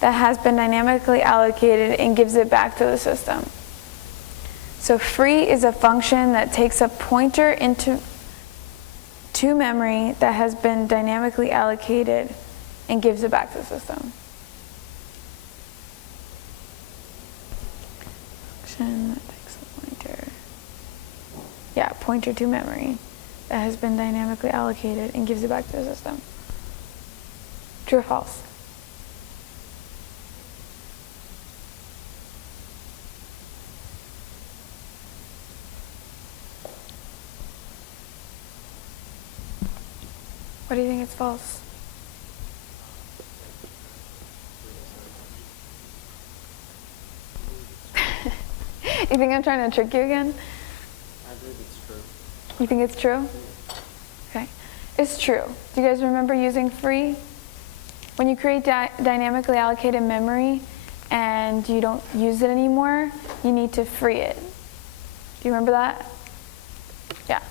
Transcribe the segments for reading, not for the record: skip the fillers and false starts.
that has been dynamically allocated and gives it back to the system. So free is a function that takes a pointer into memory that has been dynamically allocated and gives it back to the system. Function that takes a pointer. Yeah, pointer to memory that has been dynamically allocated and gives it back to the system. True or false? What do you think it's false? You think I'm trying to trick you again? I believe it's true. You think it's true? Okay. It's true. Do you guys remember using free? When you create dynamically allocated memory and you don't use it anymore, you need to free it. Do you remember that? Yeah.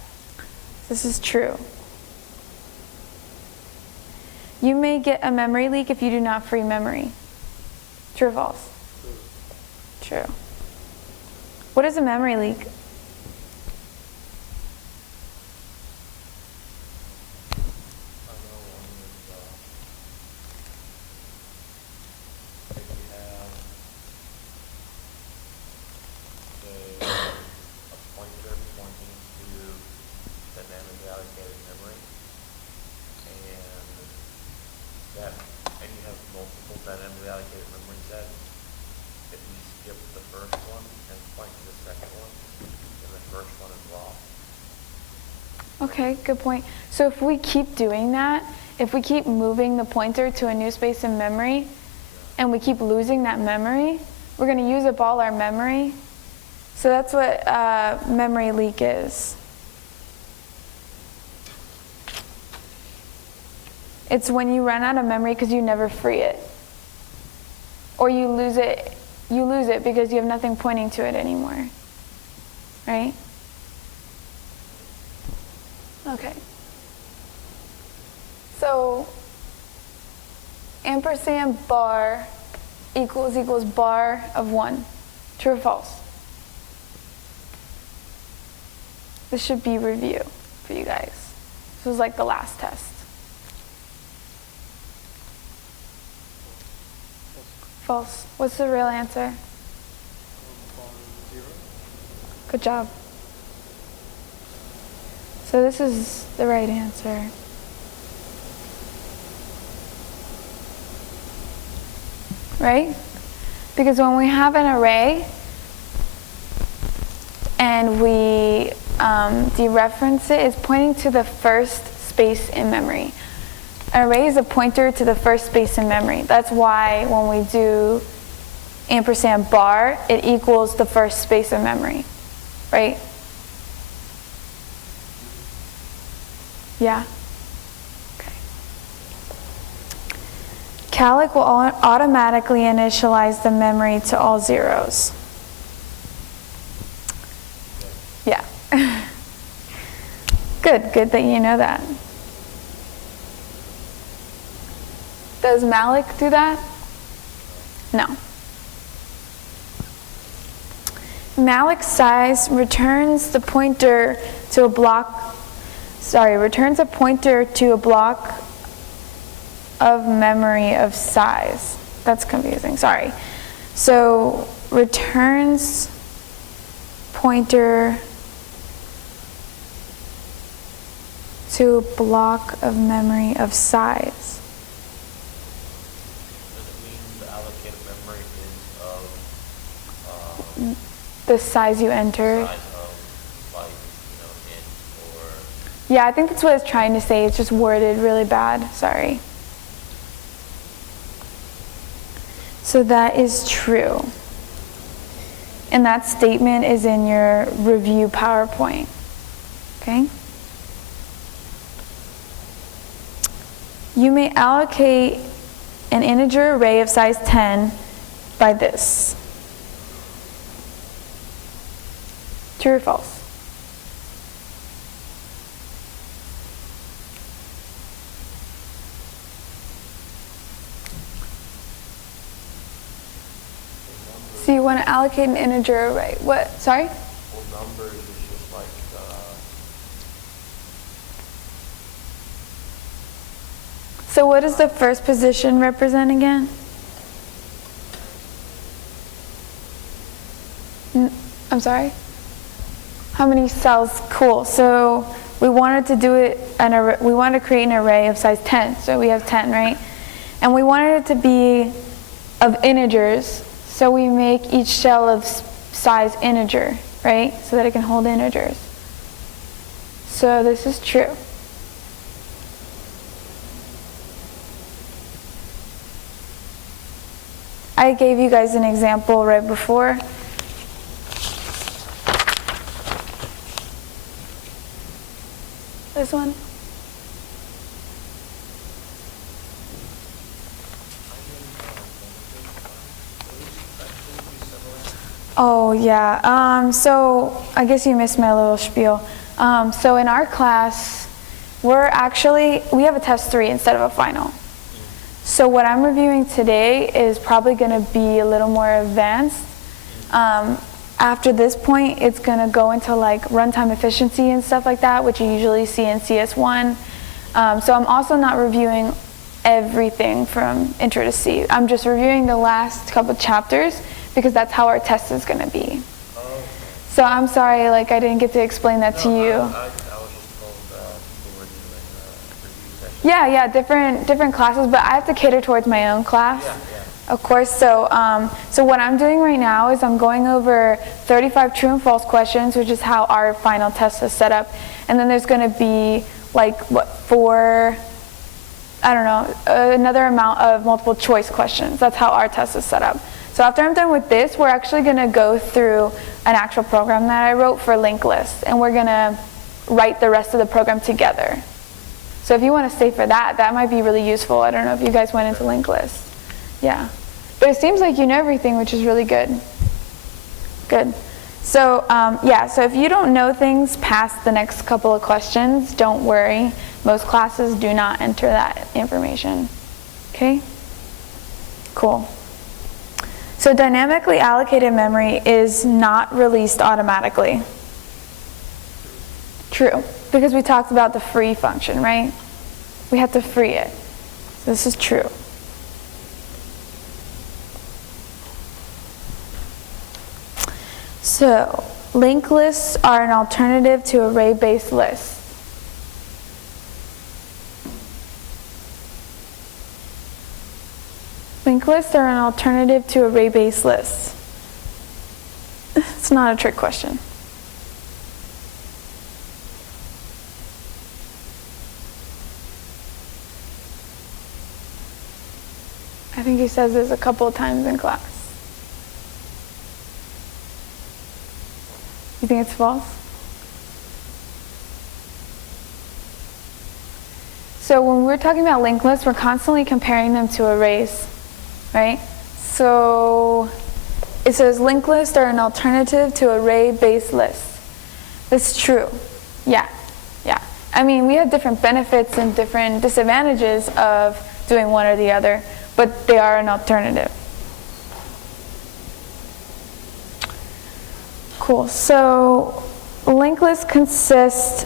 This is true. You may get a memory leak if you do not free memory. True or false? True. What is a memory leak? Dynamically allocated memory set. If you skip the first one and point to the second one, then the first one is lost. Okay, good point. So if we keep doing that, if we keep moving the pointer to a new space in memory, and we keep losing that memory, we're going to use up all our memory. So that's what memory leak is. It's when you run out of memory because you never free it. Or you lose it because you have nothing pointing to it anymore. Right? Okay. So ampersand bar equals bar of 1. True or false? This should be review for you guys. This was like the last test. False. What's the real answer? Good job. So this is the right answer. Right? Because when we have an array and we dereference it, it's pointing to the first space in memory. An array is a pointer to the first space in memory. That's why when we do ampersand bar, it equals the first space in memory, right? Yeah? Okay. Calc will automatically initialize the memory to all zeros. Yeah. Good that you know that. Does malloc do that? No. Malloc size returns a pointer to a block of memory of size. That's confusing, sorry. So returns pointer to a block of memory of size. The size you enter. Size of, like, int or... Yeah, I think that's what it's trying to say. It's just worded really bad. Sorry. So that is true. And that statement is in your review PowerPoint. Okay? You may allocate an integer array of size 10 by this. True or false? So you want to allocate an integer array. What? Sorry? Well, numbers is just like, So what does the first position represent again? I'm sorry? How many cells? Cool. So we wanted to do it, we wanted to create an array of size 10. So we have 10, right? And we wanted it to be of integers. So we make each cell of size integer, right? So that it can hold integers. So this is true. I gave you guys an example right before. This one. Oh yeah. So I guess you missed my little spiel. So in our class, we have a test 3 instead of a final. So what I'm reviewing today is probably going to be a little more advanced. After this point, it's going to go into like runtime efficiency and stuff like that, which you usually see in CS1. So I'm also not reviewing everything from Intro to C. I'm just reviewing the last couple chapters because that's how our test is going to be. So I'm sorry, like I didn't get to explain that to you. I was just told people were doing review sessions. Yeah, different classes, but I have to cater towards my own class. Yeah. Of course, so what I'm doing right now is I'm going over 35 true and false questions, which is how our final test is set up. And then there's going to be like, another amount of multiple choice questions. That's how our test is set up. So after I'm done with this, we're actually going to go through an actual program that I wrote for linked lists, and we're going to write the rest of the program together. So if you want to stay for that, that might be really useful. I don't know if you guys went into linked lists. Yeah. But it seems like you know everything, which is really good. Good. So, so if you don't know things past the next couple of questions, don't worry. Most classes do not enter that information. Okay? Cool. So dynamically allocated memory is not released automatically. True. Because we talked about the free function, right? We have to free it. So this is true. So, linked lists are an alternative to array-based lists. Linked lists are an alternative to array-based lists. It's not a trick question. I think he says this a couple of times in class. You think it's false? So when we're talking about linked lists, we're constantly comparing them to arrays, right? So it says linked lists are an alternative to array-based lists. That's true. Yeah. I mean, we have different benefits and different disadvantages of doing one or the other, but they are an alternative. Cool. So linked lists consist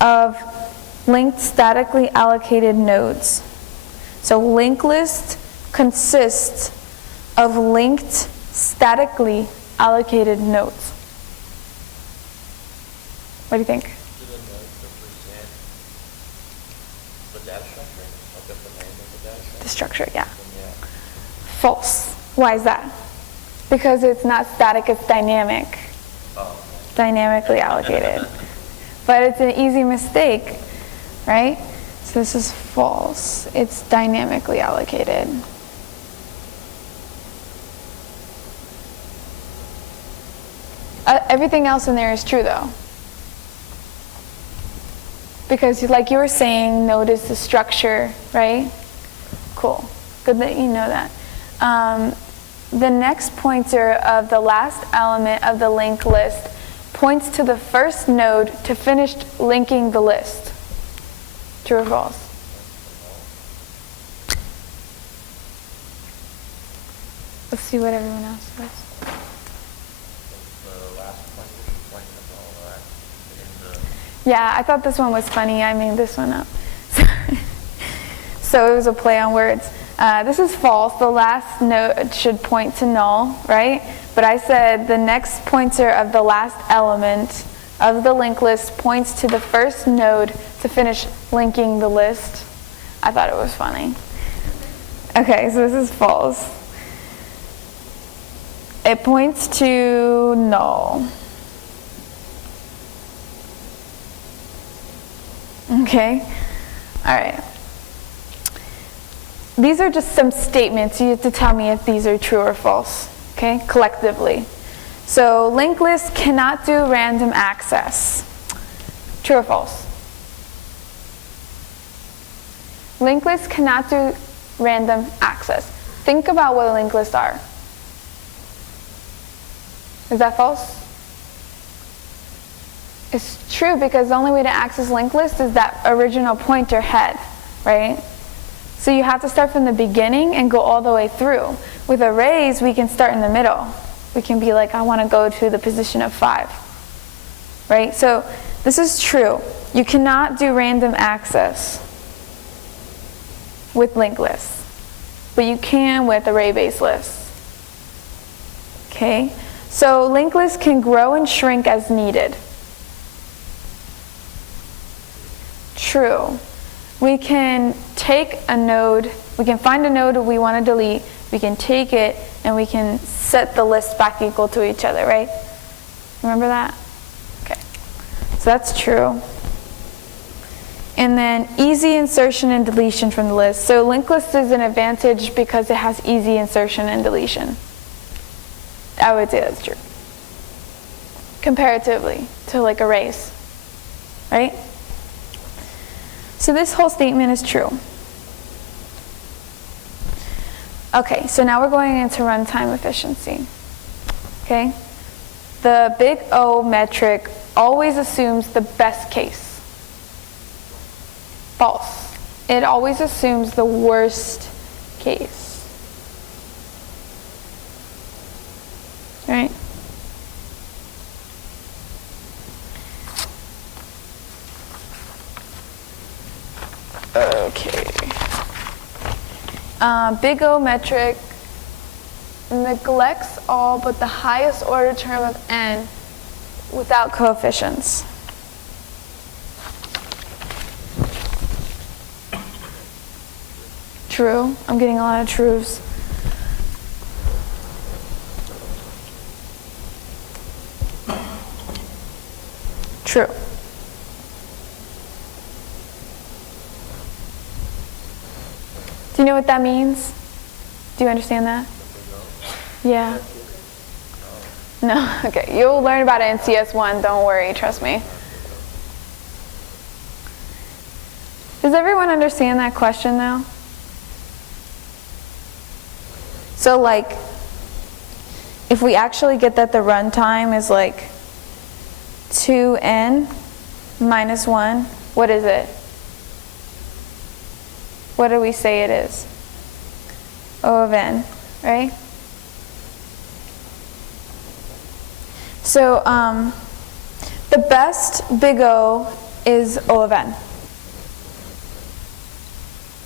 of linked statically allocated nodes. So linked list consists of linked statically allocated nodes. What do you think? Do the nodes represent the data structure? Like the name of the data structure? The structure, yeah. Yeah. False. Why is that? Because it's not static, it's dynamic. Oh. Dynamically allocated. But it's an easy mistake, right? So this is false. It's dynamically allocated. Everything else in there is true though. Because like you were saying, node is the structure, right? Cool. Good that you know that. The next pointer of the last element of the linked list points to the first node to finish linking the list. True or false? Let's see what everyone else says. The last point is pointing at all that in the Yeah, I thought this one was funny. I made this one up. So it was a play on words. This is false. The last node should point to null, right? But I said the next pointer of the last element of the linked list points to the first node to finish linking the list. I thought it was funny. Okay, so this is false. It points to null. Okay, all right. These are just some statements. You have to tell me if these are true or false, okay, collectively. So linked list cannot do random access. True or false? Linked lists cannot do random access. Think about what linked lists are. Is that false? It's true, because the only way to access linked lists is that original pointer head, right? So you have to start from the beginning and go all the way through. With arrays, we can start in the middle. We can be like, I want to go to the position of 5, right? So this is true. You cannot do random access with linked lists, but you can with array-based lists. Okay? So linked lists can grow and shrink as needed. True. We can take a node, we can find a node we want to delete, we can take it, and we can set the lists back equal to each other, right? Remember that? Okay. So that's true. And then easy insertion and deletion from the list. So linked list is an advantage because it has easy insertion and deletion. I would say that's true. Comparatively to like arrays, right? So this whole statement is true. Okay, so now we're going into runtime efficiency. Okay? The big O metric always assumes the best case. False. It always assumes the worst case. Right? Okay. Big O metric neglects all but the highest order term of n without coefficients. True. I'm getting a lot of truths. True. Do you know what that means? Do you understand that? Yeah. No? Okay. You'll learn about it in CS1. Don't worry. Trust me. Does everyone understand that question though? So like, if we actually get that the runtime is like 2n minus 1, what is it? What do we say it is? O of n, right? So the best big O is O of n.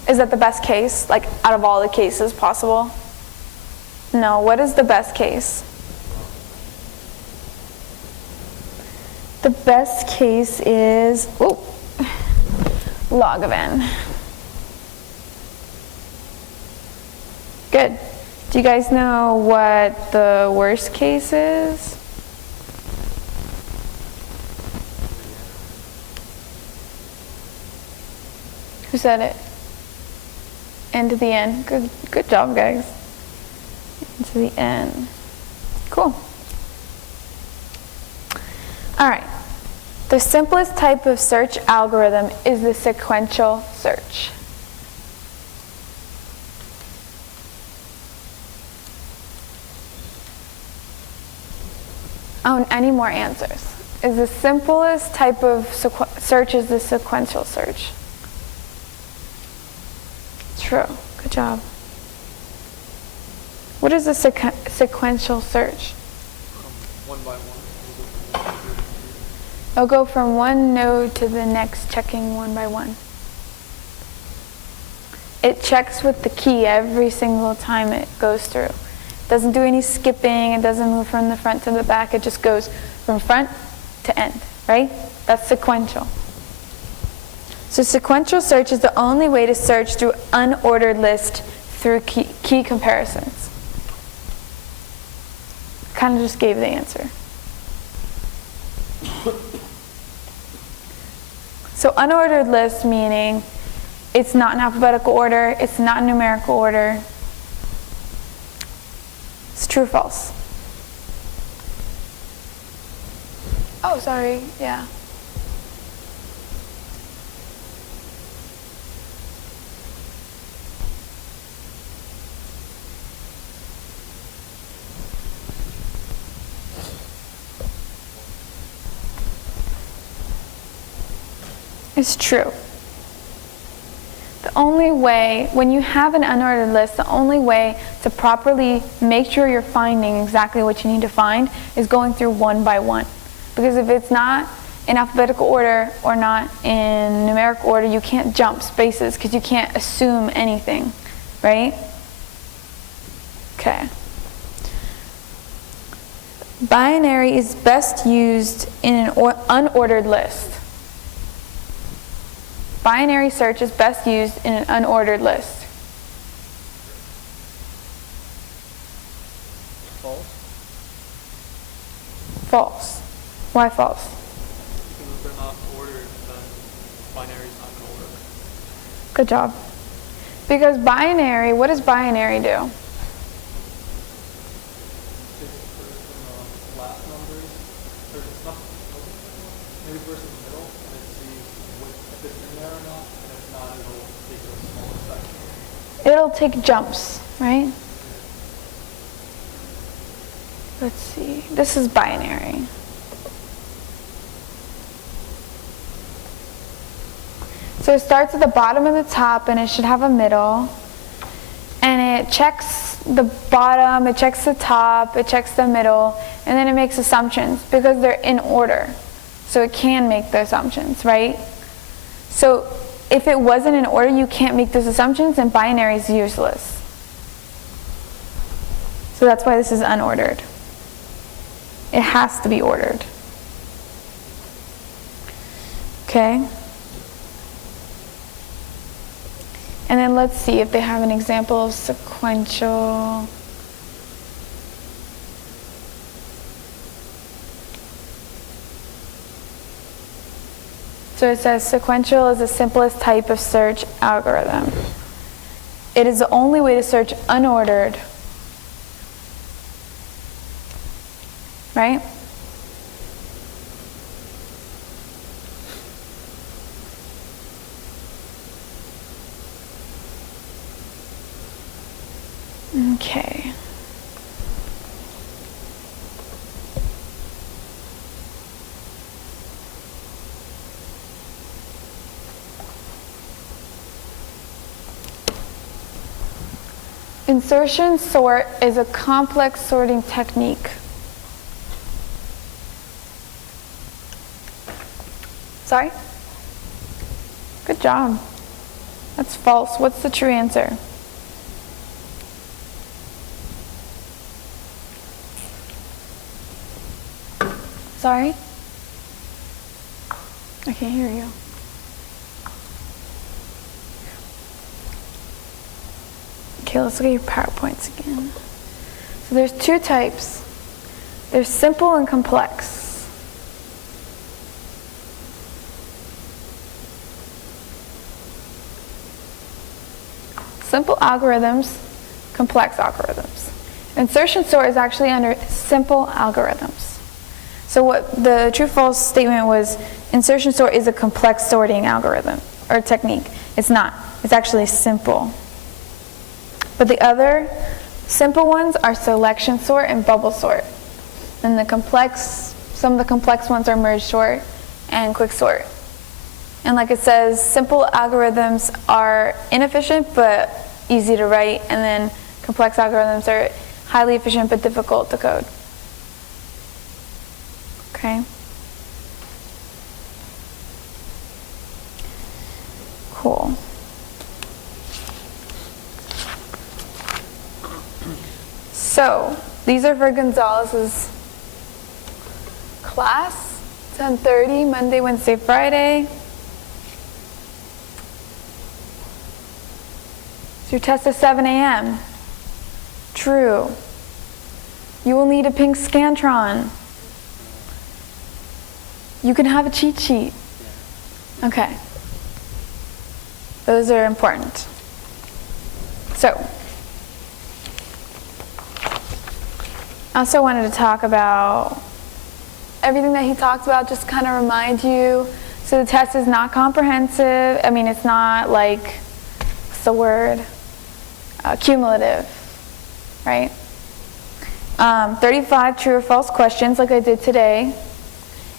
Is that the best case, like out of all the cases possible? No, what is the best case? The best case is log of n. Good. Do you guys know what the worst case is? Who said it? N to the n. Good job, guys. N to the n. Cool. All right. The simplest type of search algorithm is the sequential search. Oh, any more answers? Is the simplest type of search is the sequential search. True. Good job. What is a sequential search? One by one. It'll go from one node to the next, checking one by one. It checks with the key every single time it goes through. It doesn't do any skipping, it doesn't move from the front to the back, it just goes from front to end, right? That's sequential. So sequential search is the only way to search through unordered list through key comparisons. Kind of just gave the answer. So unordered list meaning it's not in alphabetical order, it's not in numerical order. It's true or false? Oh, sorry, yeah. It's true. The only way, when you have an unordered list, the only way to properly make sure you're finding exactly what you need to find is going through one by one. Because if it's not in alphabetical order or not in numerical order, you can't jump spaces because you can't assume anything, right? Okay. Binary is best used in an unordered list. Binary search is best used in an unordered list. False. False. Why false? Because if they're not ordered, then binary is not going to work. Good job. Because binary, what does binary do? It's first in the last numbers, or it's not, maybe first in the middle, and it sees if it's in there or not, and if not, it'll take a smaller section. It'll take jumps, right? Let's see. This is binary. So it starts at the bottom and the top, and it should have a middle. And it checks the bottom, it checks the top, it checks the middle, and then it makes assumptions because they're in order. So it can make the assumptions, right? So if it wasn't in order, you can't make those assumptions, and binary is useless. So that's why this is unordered. It has to be ordered. Okay? And then let's see if they have an example of sequential. So it says sequential is the simplest type of search algorithm. It is the only way to search unordered. Right? Okay. Insertion sort is a complex sorting technique. Sorry? Good job. That's false. What's the true answer? Sorry? I can't hear you. Okay, let's look at your PowerPoints again. So there's two types. There's simple and complex. Simple algorithms, complex algorithms. Insertion sort is actually under simple algorithms. So what the true-false statement was, insertion sort is a complex sorting algorithm or technique. It's not. It's actually simple. But the other simple ones are selection sort and bubble sort. And the complex, some of the complex ones are merge sort and quick sort. And like it says, simple algorithms are inefficient but easy to write, and then complex algorithms are highly efficient but difficult to code. Okay. Cool. So, these are for Gonzalez's class, 10:30, Monday, Wednesday, Friday. So your test is 7 a.m. True. You will need a pink Scantron. You can have a cheat sheet. Okay. Those are important. So, I also wanted to talk about everything that he talked about, just kind of remind you. So the test is not comprehensive. I mean, it's not like, what's the word? Cumulative, right? 35 true or false questions like I did today.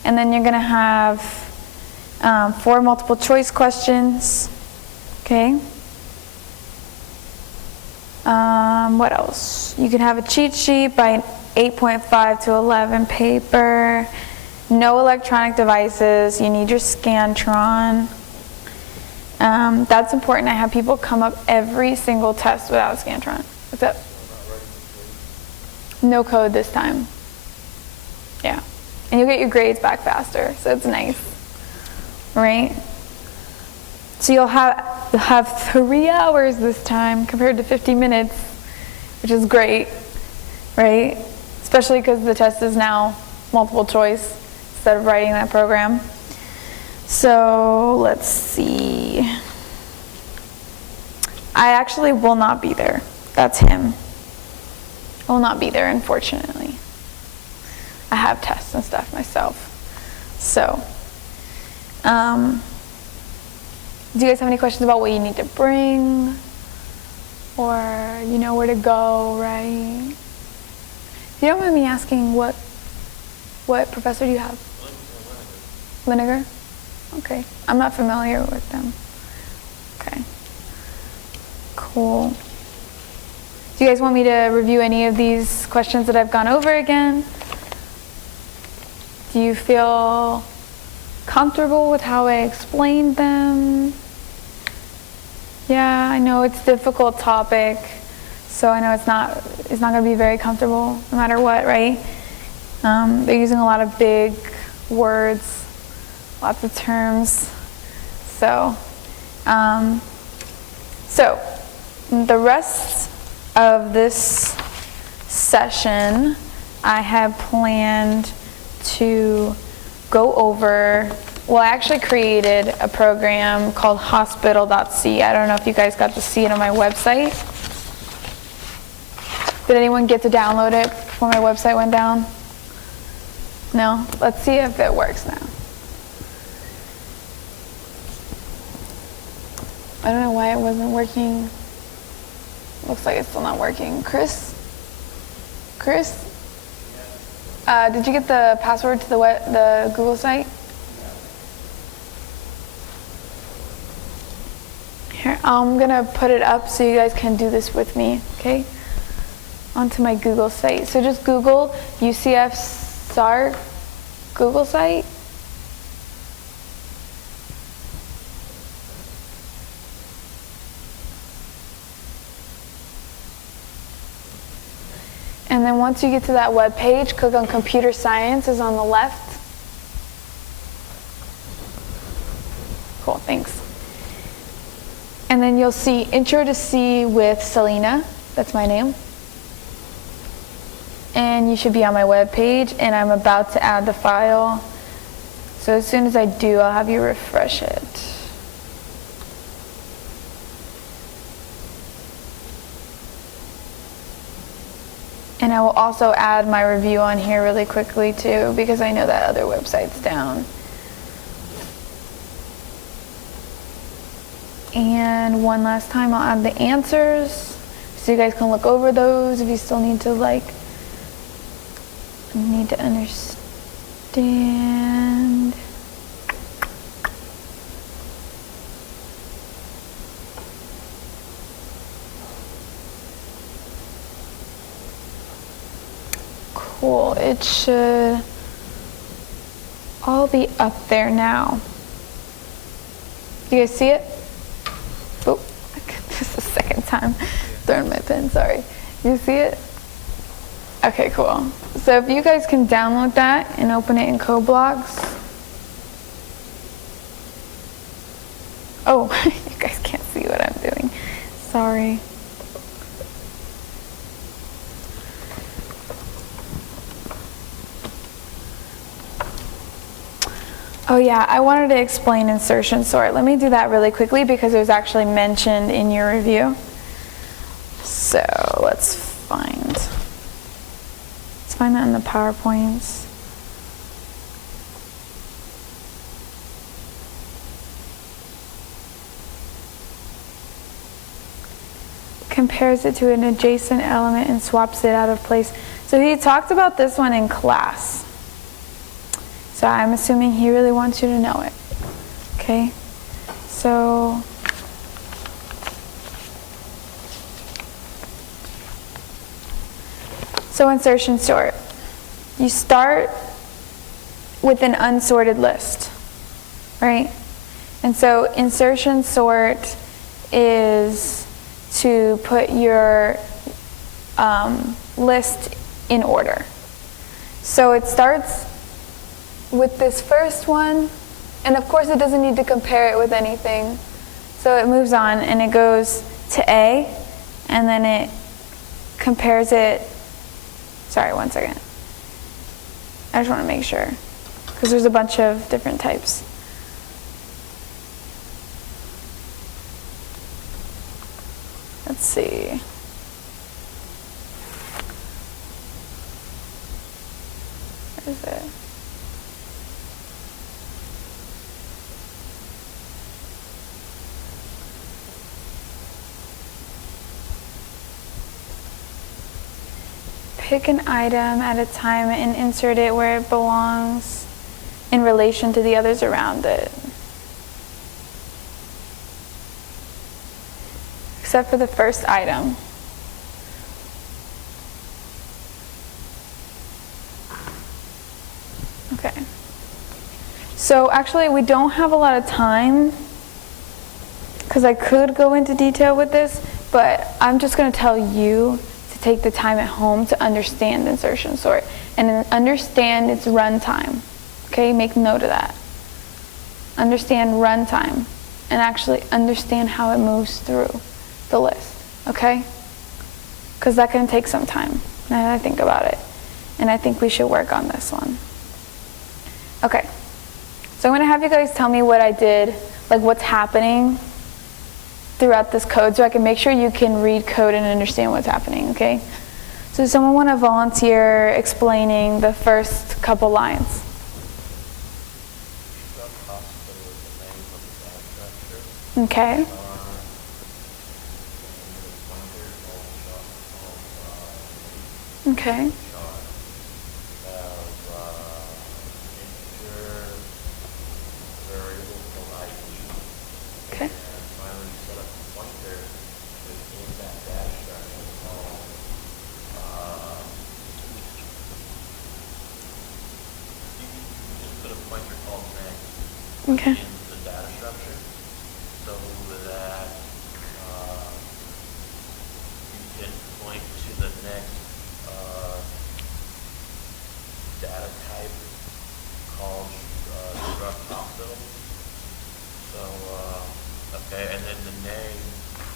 And then you're going to have 4 multiple choice questions. Okay? What else? You can have a cheat sheet by an 8.5 to 11 paper. No electronic devices. You need your Scantron. That's important. I have people come up every single test without a Scantron. What's up? No code this time. Yeah. And you'll get your grades back faster, so it's nice. Right? So you'll have 3 hours this time compared to 50 minutes, which is great, right? Especially because the test is now multiple choice instead of writing that program. So let's see. I actually will not be there. That's him. I will not be there, unfortunately. I have tests and stuff myself. So, do you guys have any questions about what you need to bring? Or you know where to go, right? If you don't mind me asking, what professor do you have? Linegar? Okay. I'm not familiar with them. Okay. Cool. Do you guys want me to review any of these questions that I've gone over again? Do you feel comfortable with how I explained them? Yeah, I know it's a difficult topic, so I know it's not going to be very comfortable no matter what, right? They're using a lot of big words, lots of terms. So the rest of this session, I have planned to go over, well, I actually created a program called hospital.c. I don't know if you guys got to see it on my website. Did anyone get to download it before my website went down? No? Let's see if it works now. I don't know why it wasn't working. Looks like it's still not working. Chris? Did you get the password to the Google site? Here, I'm gonna put it up so you guys can do this with me, okay? Onto my Google site. So just Google UCF SAR Google site. And then once you get to that web page, click on Computer Science is on the left. Cool, thanks. And then you'll see Intro to C with Selena. That's my name. And you should be on my web page, and I'm about to add the file. So as soon as I do, I'll have you refresh it. And I will also add my review on here really quickly too, because I know that other website's down. And one last time, I'll add the answers so you guys can look over those if you still need to understand. cool. It should all be up there now. You guys see it? Oh, this is the second time throwing my pen, sorry. You see it? Okay, cool. So if you guys can download that and open it in code blocks. Oh, you guys can't see what I'm doing. Sorry. Oh yeah, I wanted to explain insertion sort. Let me do that really quickly because it was actually mentioned in your review. So let's find that in the PowerPoints. Compares it to an adjacent element and swaps it out of place. So he talked about this one in class. So I'm assuming he really wants you to know it. Okay? So insertion sort. You start with an unsorted list, right? And so insertion sort is to put your list in order. So it starts with this first one, and of course it doesn't need to compare it with anything. So it moves on and it goes to A, and then it compares it. Sorry, one second. I just want to make sure, because there's a bunch of different types. Let's see. Where is it? Pick an item at a time and insert it where it belongs in relation to the others around it. Except for the first item. Okay. So actually we don't have a lot of time because I could go into detail with this, but I'm just going to tell you to take the time at home to understand insertion sort and understand its runtime. Okay, make note of that. Understand runtime and actually understand how it moves through the list, okay? Because that can take some time now that I think about it. And I think we should work on this one. Okay, so I'm going to have you guys tell me what I did, like what's happening throughout this code so I can make sure you can read code and understand what's happening, okay? So does someone want to volunteer explaining the first couple lines? Okay. Okay. Okay. Okay. In the data structure, so that you can point to the next data type called drug hospital. So, okay, and then the name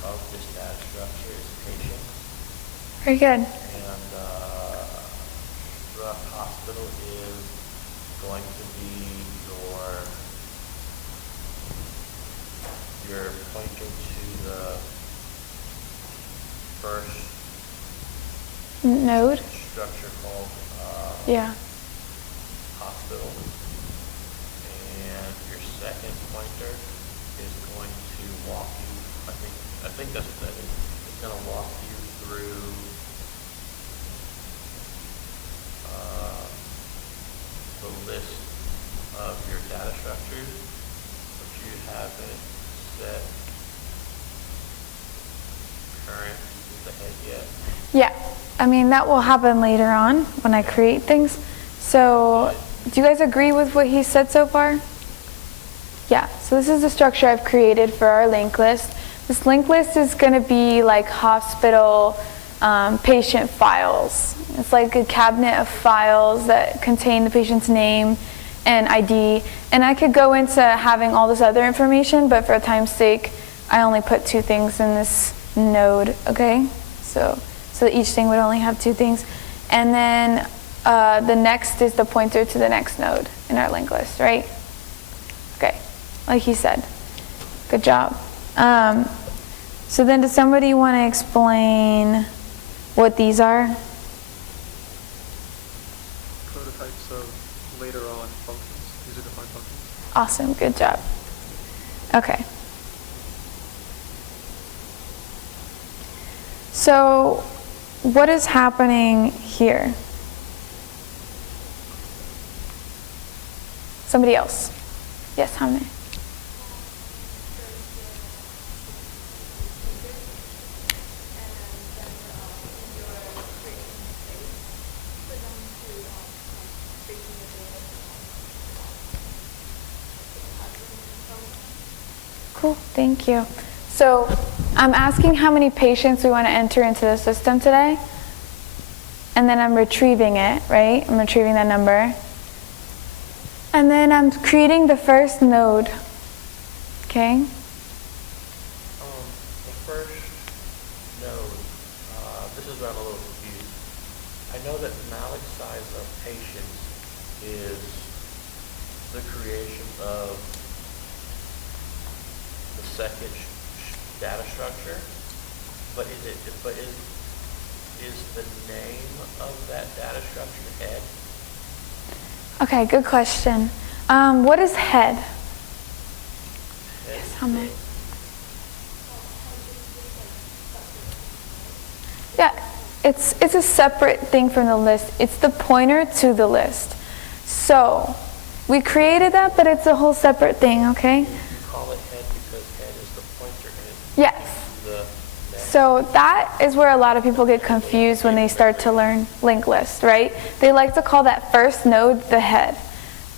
of this data structure is patient. Very good. And drug hospital is going to be your pointer to the first Node? structure called Yeah. hospital. And your second pointer is going to walk you, I think that's what that is. It's going to walk you through the list of your data structures, but you haven't set current with the head yet. Yeah. I mean, that will happen later on when I create things. So, do you guys agree with what he said so far? Yeah, so this is the structure I've created for our linked list. This linked list is going to be like hospital patient files. It's like a cabinet of files that contain the patient's name and ID. And I could go into having all this other information, but for time's sake, I only put 2 things in this node, okay? So that each thing would only have 2 things. And then the next is the pointer to the next node in our linked list, right? Okay, like he said. Good job. So then does somebody want to explain what these are? Prototypes of later on functions, user-defined functions. Awesome, good job. Okay. So what is happening here? Somebody else. Yes, how many? Cool, thank you. So I'm asking how many patients we want to enter into the system today. And then I'm retrieving it, right? I'm retrieving that number. And then I'm creating the first node. Okay? The first node, this is where I'm a little confused. I know that malloc size of patients is the creation of the second data structure, but is the name of that data structure head? Okay, good question. What is head? Yes, how many? Yeah, it's a separate thing from the list. It's the pointer to the list. So we created that, but it's a whole separate thing, okay? You call it head because head is the pointer and yes. The name. So that is where a lot of people get confused when they start to learn linked list, right? They like to call that first node the head.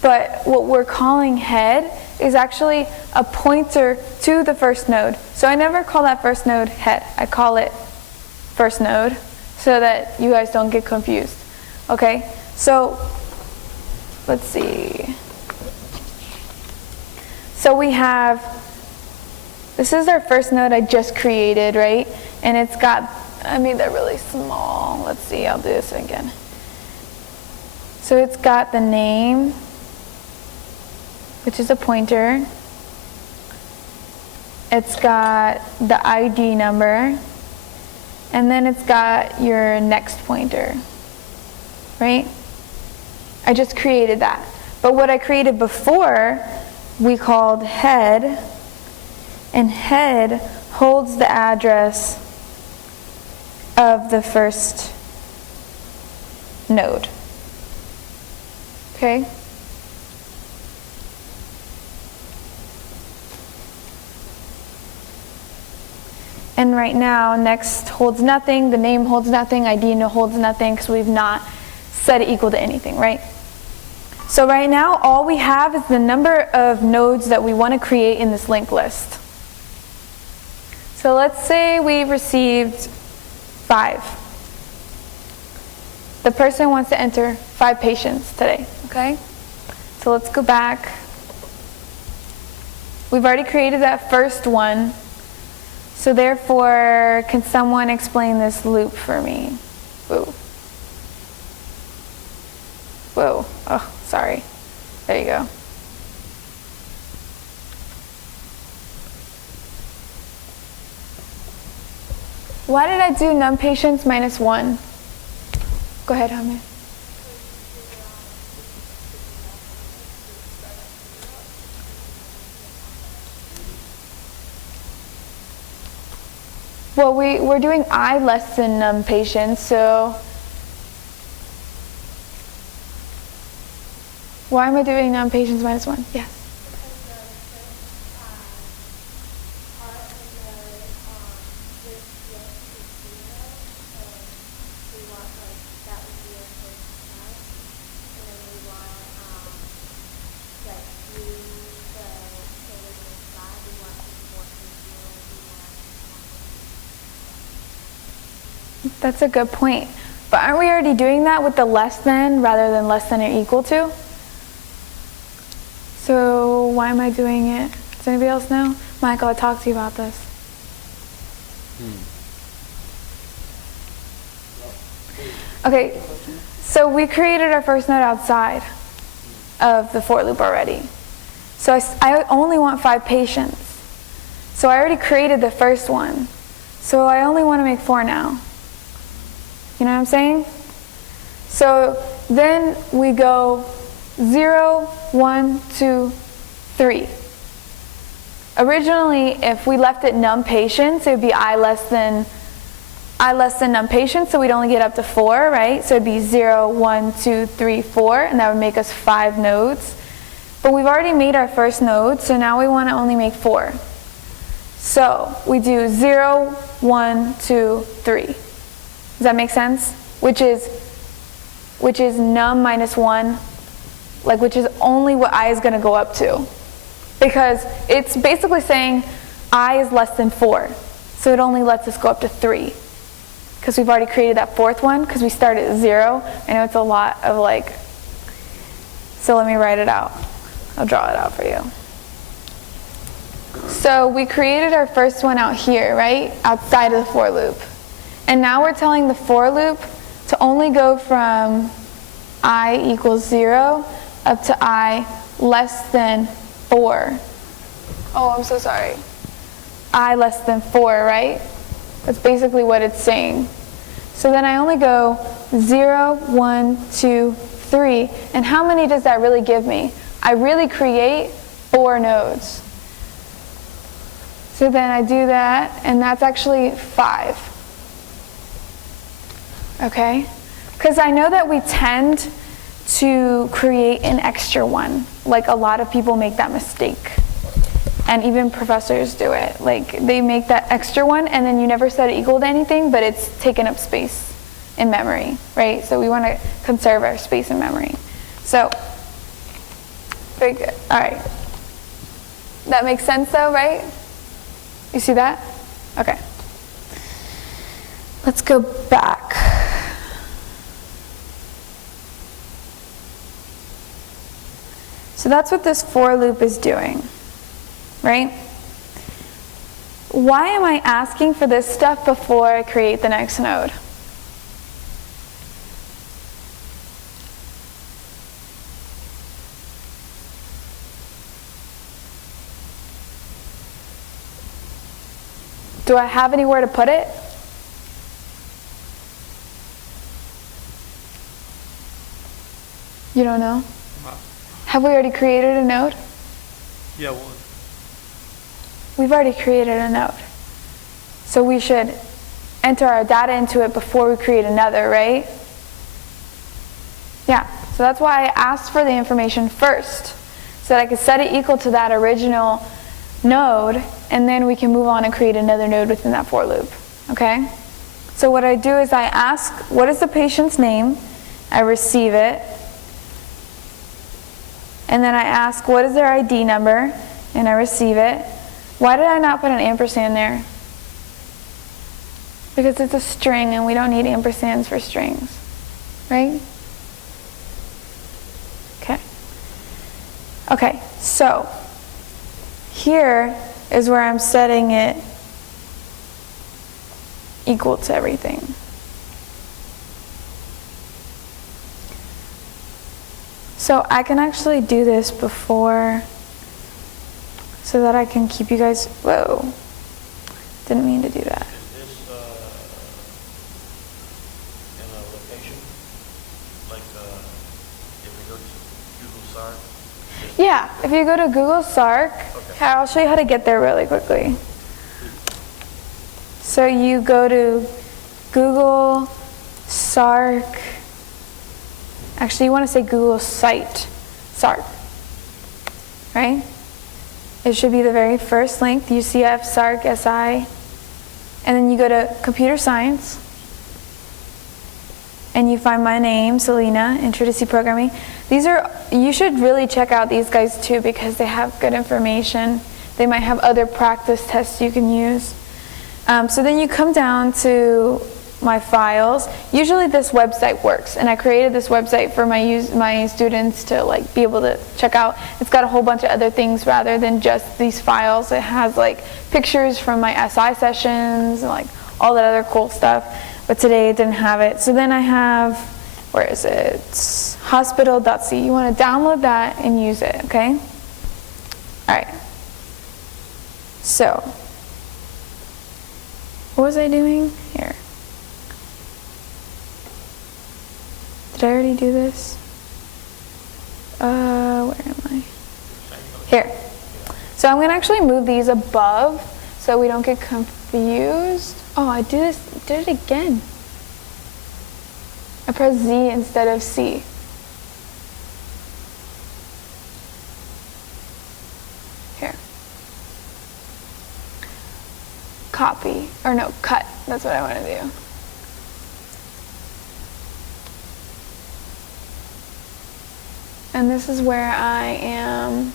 But what we're calling head is actually a pointer to the first node. So I never call that first node head. I call it first node so that you guys don't get confused. Okay? So let's see. So we have, this is our first node I just created, right? And it's got, I made that really small. Let's see, I'll do this again. So it's got the name, which is a pointer. It's got the ID number. And then it's got your next pointer, right? I just created that. But what I created before, we called head. And head holds the address of the first node. Okay? And right now, next holds nothing, the name holds nothing, ID holds nothing, because we've not set it equal to anything, right? So right now, all we have is the number of nodes that we want to create in this linked list. So let's say we received 5. The person wants to enter 5 patients today, okay? So let's go back. We've already created that first one. So therefore, can someone explain this loop for me? Whoa. Whoa. Oh, sorry. There you go. Why did I do num patients minus 1? Go ahead, Hamid. Well, we're doing I less than num patients, so why am I doing num patients minus 1? Yes. That's a good point. But aren't we already doing that with the less than rather than less than or equal to? So why am I doing it? Does anybody else know? Michael, I talked to you about this. Okay, so we created our first node outside of the for loop already. So I only want 5 patients. So I already created the first one. So I only want to make 4 now. You know what I'm saying? So then we go 0, 1, 2, 3. Originally, if we left it num patients, it would be I less than num patients, so we'd only get up to 4, right? So it'd be 0, 1, 2, 3, 4, and that would make us 5 nodes. But we've already made our first node, so now we want to only make 4. So we do 0, 1, 2, 3. Does that make sense? Which is num minus 1, like which is only what I is going to go up to. Because it's basically saying I is less than 4. So it only lets us go up to 3. Because we've already created that fourth one, because we started at 0. I know it's a lot of like, so let me write it out. I'll draw it out for you. So we created our first one out here, right? Outside of the for loop. And now we're telling the for loop to only go from I equals 0 up to I less than 4. Oh, I'm so sorry. I less than 4, right? That's basically what it's saying. So then I only go 0, 1, 2, 3. And how many does that really give me? I really create 4 nodes. So then I do that, and that's actually 5. Okay? Because I know that we tend to create an extra one. Like a lot of people make that mistake. And even professors do it. Like they make that extra one and then you never set it equal to anything, but it's taken up space in memory, right? So we want to conserve our space in memory. So, very good. All right. That makes sense though, right? You see that? Okay. Let's go back. So that's what this for loop is doing. Right? Why am I asking for this stuff before I create the next node? Do I have anywhere to put it? You don't know? Have we already created a node? Yeah, well, We've already created a node. So we should enter our data into it before we create another, right? Yeah, so that's why I asked for the information first, so that I could set it equal to that original node, and then we can move on and create another node within that for loop, okay? So what I do is I ask, what is the patient's name? I receive it. And then I ask, what is their ID number? And I receive it. Why did I not put an ampersand there? Because it's a string and we don't need ampersands for strings, right? Okay. Okay, so here is where I'm setting it equal to everything. So I can actually do this before, so that I can keep you guys, whoa, didn't mean to do that. Is this in a location? Like if we go to Google Sark? Yeah, if you go to Google Sark, Okay. I'll show you how to get there really quickly. So you go to Google Sark, actually you want to say Google Site Sark, right? It should be the very first link, UCF Sark SI, and then you go to Computer Science, and you find my name, Selena, Intro to C Programming. These are, you should really check out these guys too because they have good information. They might have other practice tests you can use. So then you come down to my files. Usually this website works, and I created this website for my students to like be able to check out. It's got a whole bunch of other things rather than just these files. It has like pictures from my SI sessions and like all that other cool stuff, but today it didn't have it. So then I have, where is it? Hospital.c. You want to download that and use it, okay? All right. So, what was I doing? Here. Did I already do this? Where am I? Here. So I'm going to actually move these above so we don't get confused. Oh, I did it again. I pressed Z instead of C. Here. Copy, or no, cut. That's what I want to do. And this is where I am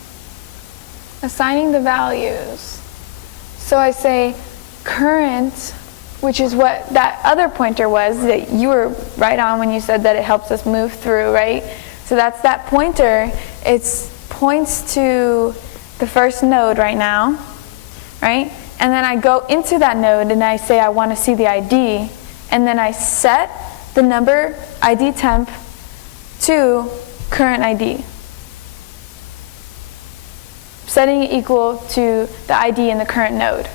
assigning the values. So I say current, which is what that other pointer was that you were right on when you said that it helps us move through, right? So that's that pointer. It points to the first node right now, right? And then I go into that node and I say I want to see the ID, and then I set the number ID temp to current ID. Setting it equal to the ID in the current node.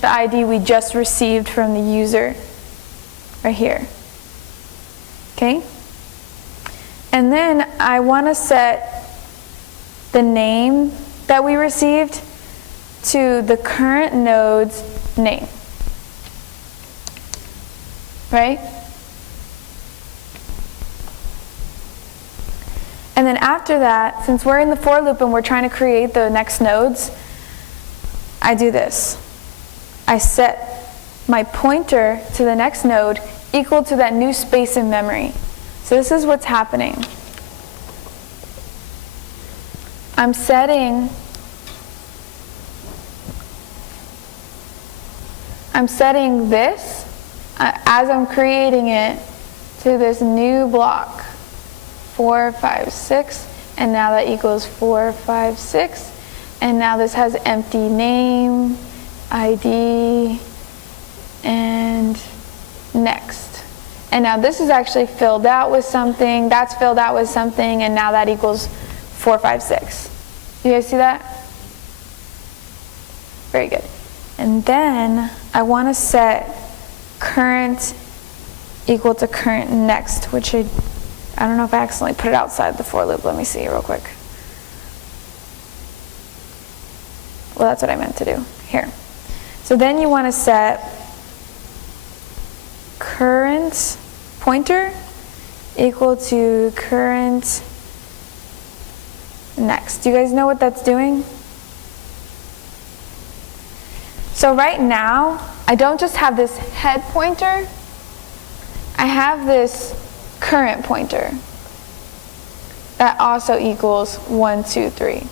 The ID we just received from the user right here. Okay? And then I want to set the name that we received to the current node's name. Right? And then after that, since we're in the for loop and we're trying to create the next nodes, I do this. I set my pointer to the next node equal to that new space in memory. So this is what's happening. I'm setting this as I'm creating it to this new block, 4, 5, 6, and now that equals 4, 5, 6, and now this has empty name, ID, and next. And now this is actually filled out with something, that's filled out with something, and now that equals 4, 5, 6. You guys see that? Very good. And then I want to set current equal to current next, which I don't know if I accidentally put it outside the for loop. Let me see real quick. Well, that's what I meant to do. Here. So then you want to set current pointer equal to current next. Do you guys know what that's doing? So right now, I don't just have this head pointer, I have this current pointer that also equals 1, 2, 3,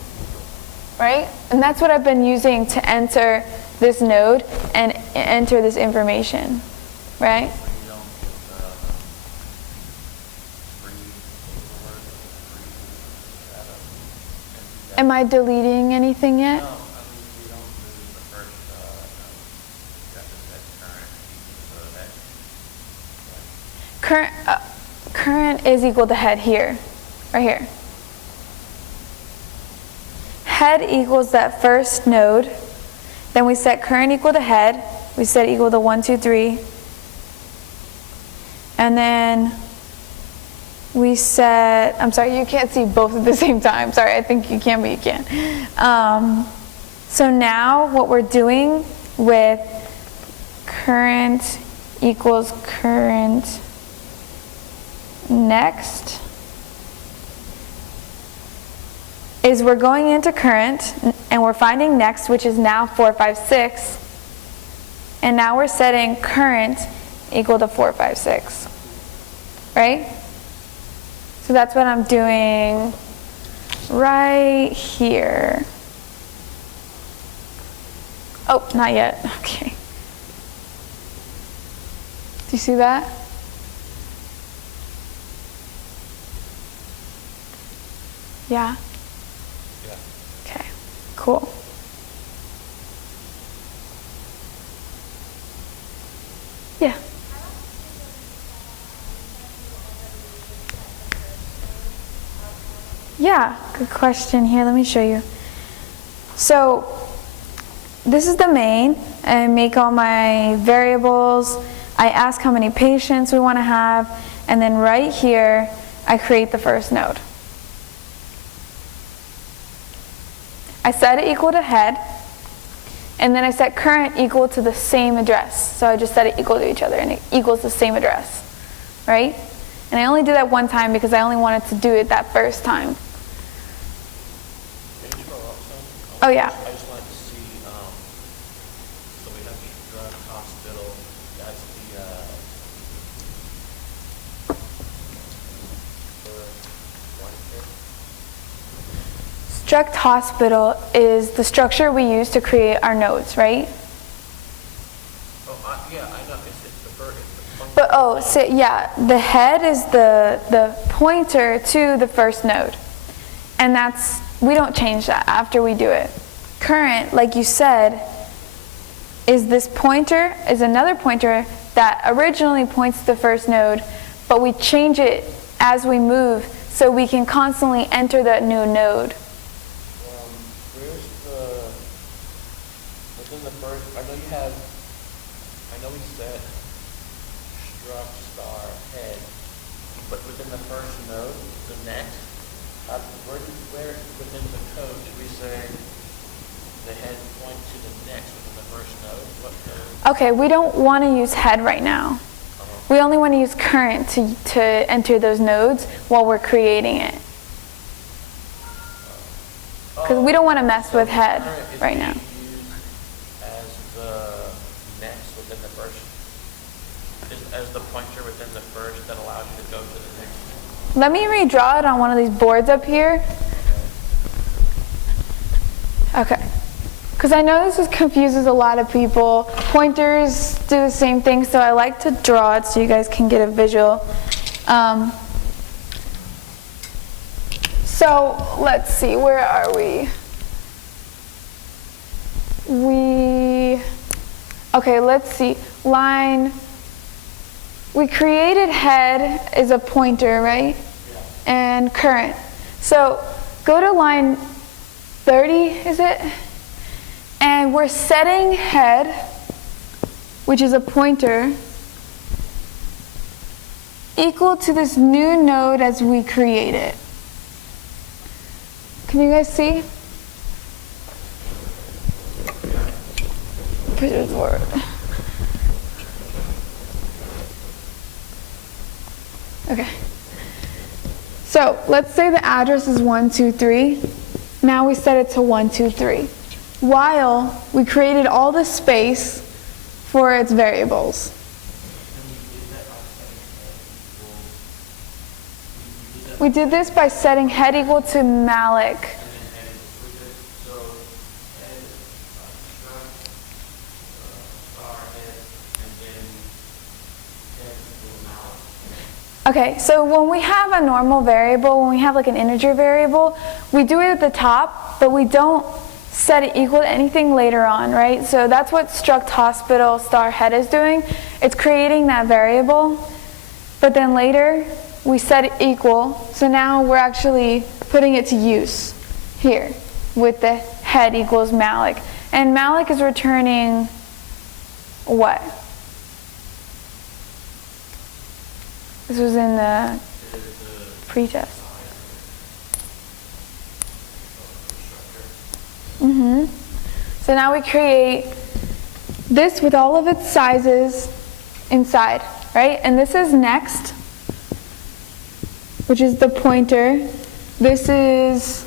right? And that's what I've been using to enter this node and enter this information, right? Am I deleting anything yet? No, I mean, you don't lose the first you have to set current equal to the next. Current is equal to head here, right here. Head equals that first node. Then we set current equal to head. We set equal to 1, 2, 3. And then we set, I'm sorry, you can't see both at the same time. Sorry, I think you can, but you can't. So now what we're doing with current equals current next is we're going into current and we're finding next, which is now 4, 5, 6. And now we're setting current equal to 4, 5, 6. Right? So that's what I'm doing right here. Oh, not yet. Okay. Do you see that? Yeah? Yeah. Okay, cool. Yeah. Yeah, good question. Here, let me show you. So, this is the main. I make all my variables. I ask how many patients we want to have. And then right here, I create the first node. I set it equal to head. And then I set current equal to the same address. So I just set it equal to each other, and it equals the same address, right? And I only did that one time because I only wanted to do it that first time. Can you scroll up some? Oh, yeah. I just wanted to see, so we have the drug hospital, that's the, first one here. Struct hospital is the structure we use to create our nodes, right? Oh, yeah, I know, it's the first, it's the But so yeah, the head is the pointer to the first node. And we don't change that after we do it. Current, like you said, is this pointer, is another pointer that originally points to the first node, but we change it as we move so we can constantly enter that new node. Where's within the first, I know we said struct star head, but within the first node, the next, where within the code did we say the head point to the next within the first node? What code? Okay, we don't want to use head right now. We only want to use current to enter those nodes while we're creating it. Because we don't want to mess with head right now. Used as the next within the first, as the pointer within the first that allows you to go to the next. Let me redraw it on one of these boards up here. Okay. Because I know this confuses a lot of people. Pointers do the same thing, so I like to draw it so you guys can get a visual. So let's see, where are we? Okay, let's see. We created head is a pointer, right? And current. So go to line 30, is it? And we're setting head, which is a pointer, equal to this new node as we create it. Can you guys see? Push it forward. Okay. So let's say the address is 123. Now we set it to 123. While we created all this space for its variables. We did this by setting head equal to Malik. Okay, so when we have a normal variable, when we have like an integer variable, we do it at the top, but we don't set it equal to anything later on, right? So that's what struct hospital star head is doing. It's creating that variable, but then later we set it equal. So now we're actually putting it to use here with the head equals Malik. And Malik is returning what? This was in the pretest. So now we create this with all of its sizes inside, right? And this is next, which is the pointer. This is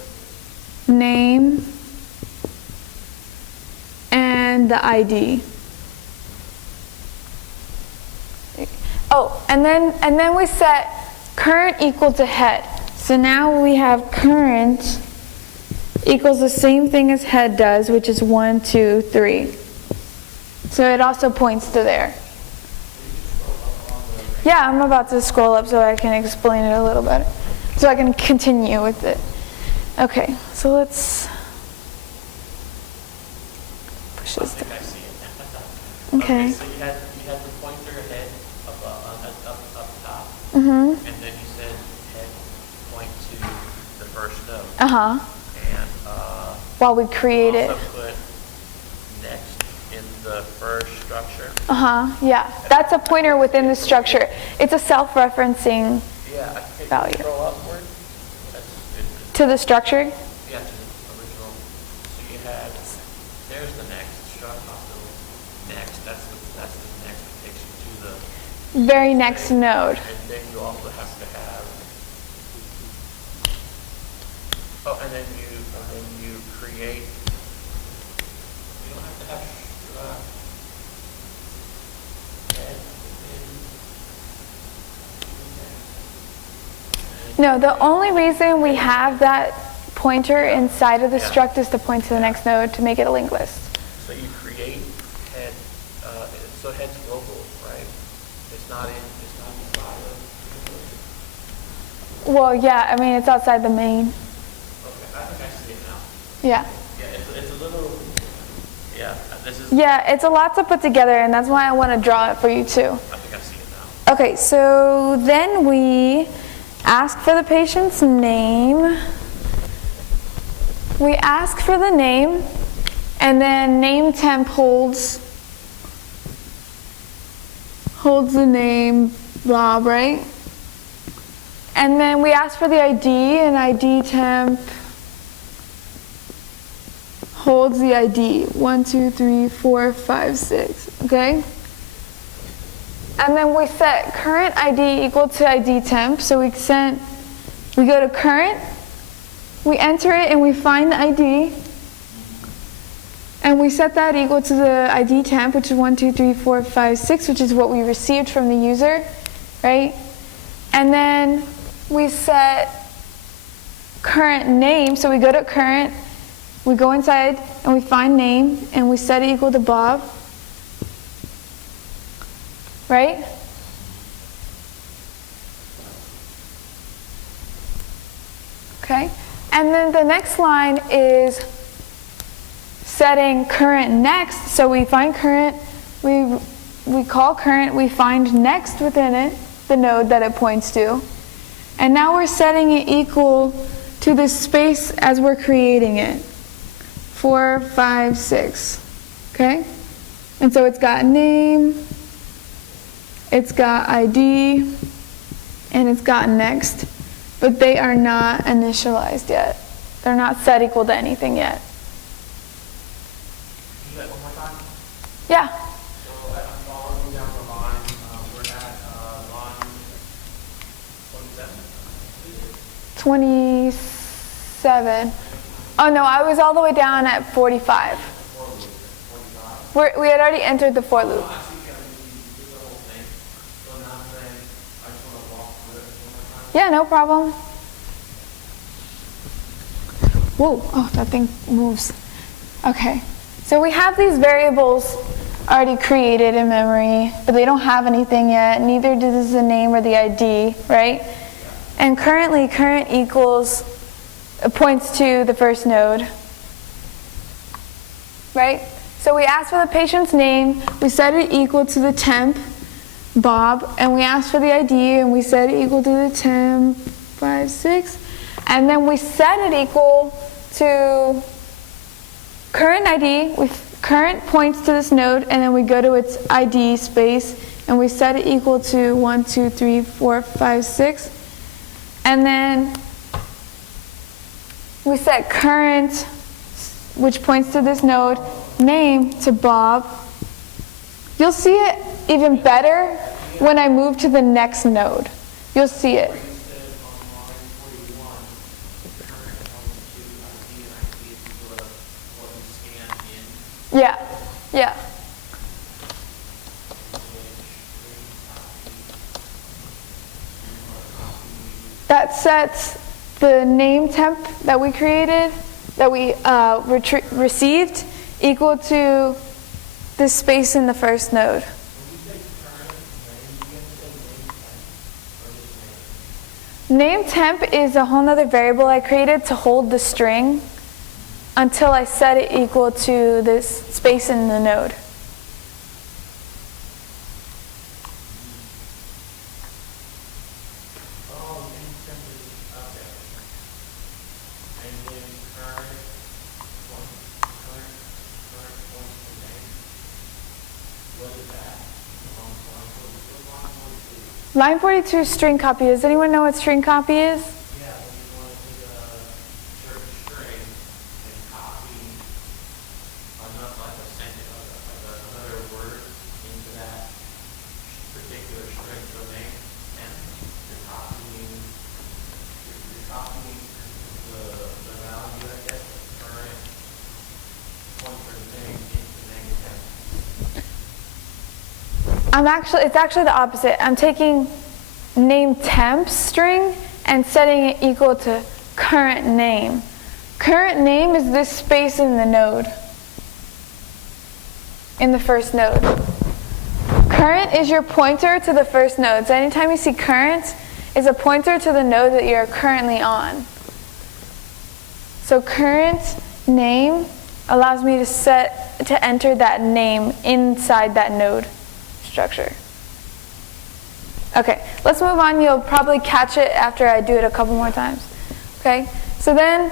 name and the ID. Oh, and then we set current equal to head. So now we have current equals the same thing as head does, which is 1, 2, 3. So it also points to there. Yeah, I'm about to scroll up so I can explain it a little better. So I can continue with it. Okay, so let's push I this think down. I see it. Okay. So you had the pointer head up top, Mm-hmm. and then you said head point to the first node. Uh-huh. And While we create it. also put next in the first structure. Uh-huh, yeah. That's a pointer within the structure. It's a self-referencing Yeah, I think value. scroll upward. That's it. To the structure. Yeah, to the original. So you had, there's the next structure. Next, that's the next that takes you to the Very next node. And then you also have to have, oh, and then you create, you don't have to have head No, the only reason we have that pointer inside of the Yeah. struct is to point to the next node to make it a linked list. So you create head, so head's global, right? It's not inside of. Well, yeah, I mean, it's outside the main. Okay, I think I see it now. Yeah. Yeah, it's a little, yeah, this is, Yeah, it's a lot to put together, and that's why I want to draw it for you too. I think I see it now. Okay, so then we ask for the patient's name. We ask for the name, and then name temp holds the name Bob, right? And then we ask for the ID, and ID temp holds the ID 1, 2, 3, 4, 5, 6. Okay? And then we set current ID equal to ID temp. So we go to current, we enter it, and we find the ID. And we set that equal to the ID temp, which is 1, 2, 3, 4, 5, 6, which is what we received from the user, right? And then we set current name. So we go to current, we go inside, and we find name, and we set it equal to Bob. Right? Okay. And then the next line is setting current next. So we find current, we call current, we find next within it, the node that it points to. And now we're setting it equal to the space as we're creating it. 4, 5, 6. Okay? And so it's got name, it's got ID, and it's got next, but they are not initialized yet. They're not set equal to anything yet. Can you do that one more time? Yeah. So I'm following down the line, we're at line 27. 27. Oh no, I was all the way down at 45. We had already entered the for loop. Yeah, no problem. Whoa, oh, that thing moves. Okay, so we have these variables already created in memory, but they don't have anything yet. Neither does the name or the ID, right? And currently, current equals points to the first node, right? So we ask for the patient's name, we set it equal to the temp, Bob, and we ask for the ID, and we set it equal to the temp, 5, 6, and then we set it equal to current ID, current points to this node, and then we go to its ID space, and we set it equal to 1, 2, 3, 4, 5, 6, and then we set current, which points to this node, name to Bob. You'll see it even better when I move to the next node. You'll see it. Yeah, yeah. That sets the name temp that we created, that we received, equal to the space in the first node. Name temp is a whole nother variable I created to hold the string until I set it equal to this space in the node. Oh, name temp is, okay. And then current point to name. What is that? Line 42 is string copy. Does anyone know what string copy is? Yeah, when you want to take a certain string and copy another, like a sentence, another word into that particular string. So name temp, you're copying the value, I guess, of current pointer name into name temp. It's actually the opposite. I'm taking name temp string and setting it equal to current name. Current name is this space in the node, in the first node. Current is your pointer to the first node. So anytime you see current, is a pointer to the node that you're currently on. So current name allows me to enter that name inside that node structure. Okay, let's move on. You'll probably catch it after I do it a couple more times. Okay, so then,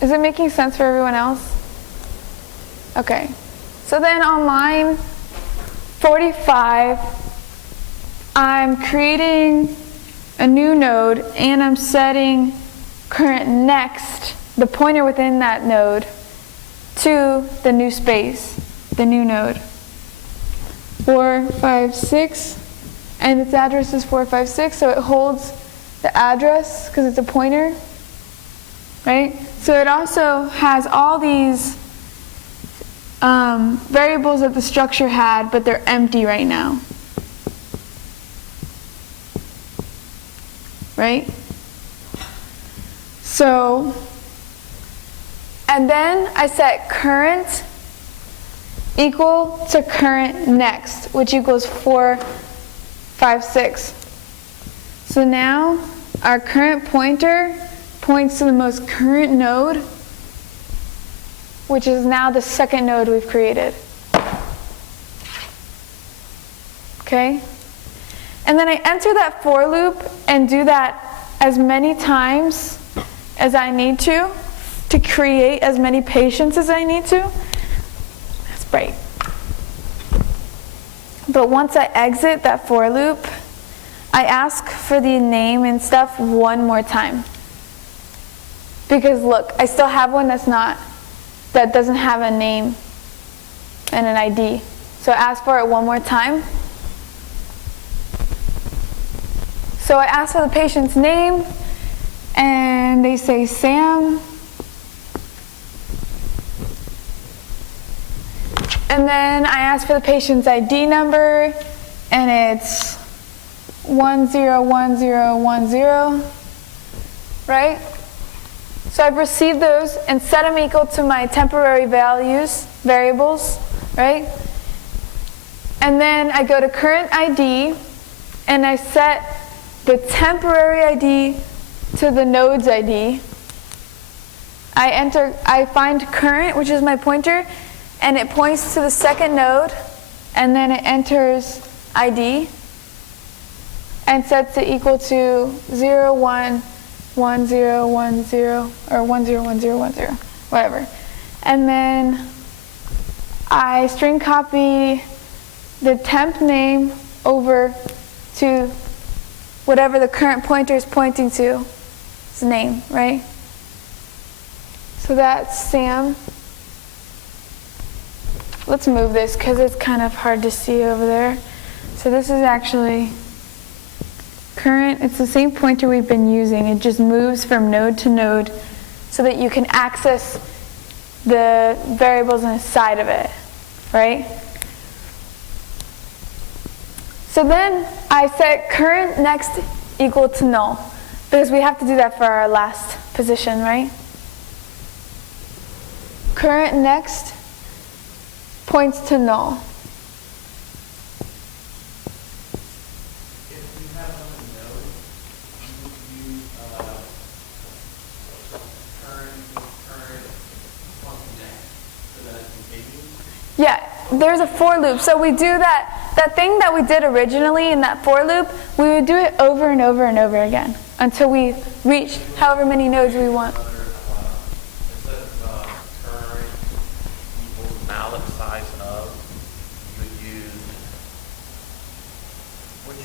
is it making sense for everyone else? Okay, so then on line 45, I'm creating a new node and I'm setting current next, the pointer within that node, to the new space, the new node. 456, and its address is 456, so it holds the address because it's a pointer, right? So it also has all these variables that the structure had, but they're empty right now, right? So, and then I set current equal to current next, which equals 456. So now our current pointer points to the most current node, which is now the second node we've created. Okay? And then I enter that for loop and do that as many times as I need to create as many patients as I need to. That's bright. But once I exit that for loop, I ask for the name and stuff one more time. Because look, I still have one that doesn't have a name and an ID. So I ask for it one more time. So I ask for the patient's name, and they say Sam. And then I ask for the patient's ID number, and it's 101010, right? So I've received those and set them equal to my temporary variables, right? And then I go to current ID, and I set the temporary ID to the node's ID. I find current, which is my pointer, and it points to the second node, and then it enters ID and sets it equal to 011010 or 101010, whatever. And then I string copy the temp name over to whatever the current pointer is pointing to, its name, right? So that's Sam. Let's move this because it's kind of hard to see over there. So this is actually current. It's the same pointer we've been using. It just moves from node to node so that you can access the variables inside of it, right? So then I set current next equal to null because we have to do that for our last position, right? Current next points to null. Yeah, there's a for loop. So we do that thing that we did originally in that for loop, we would do it over and over and over again until we reach however many nodes we want. Instead of current equals mallet size of, you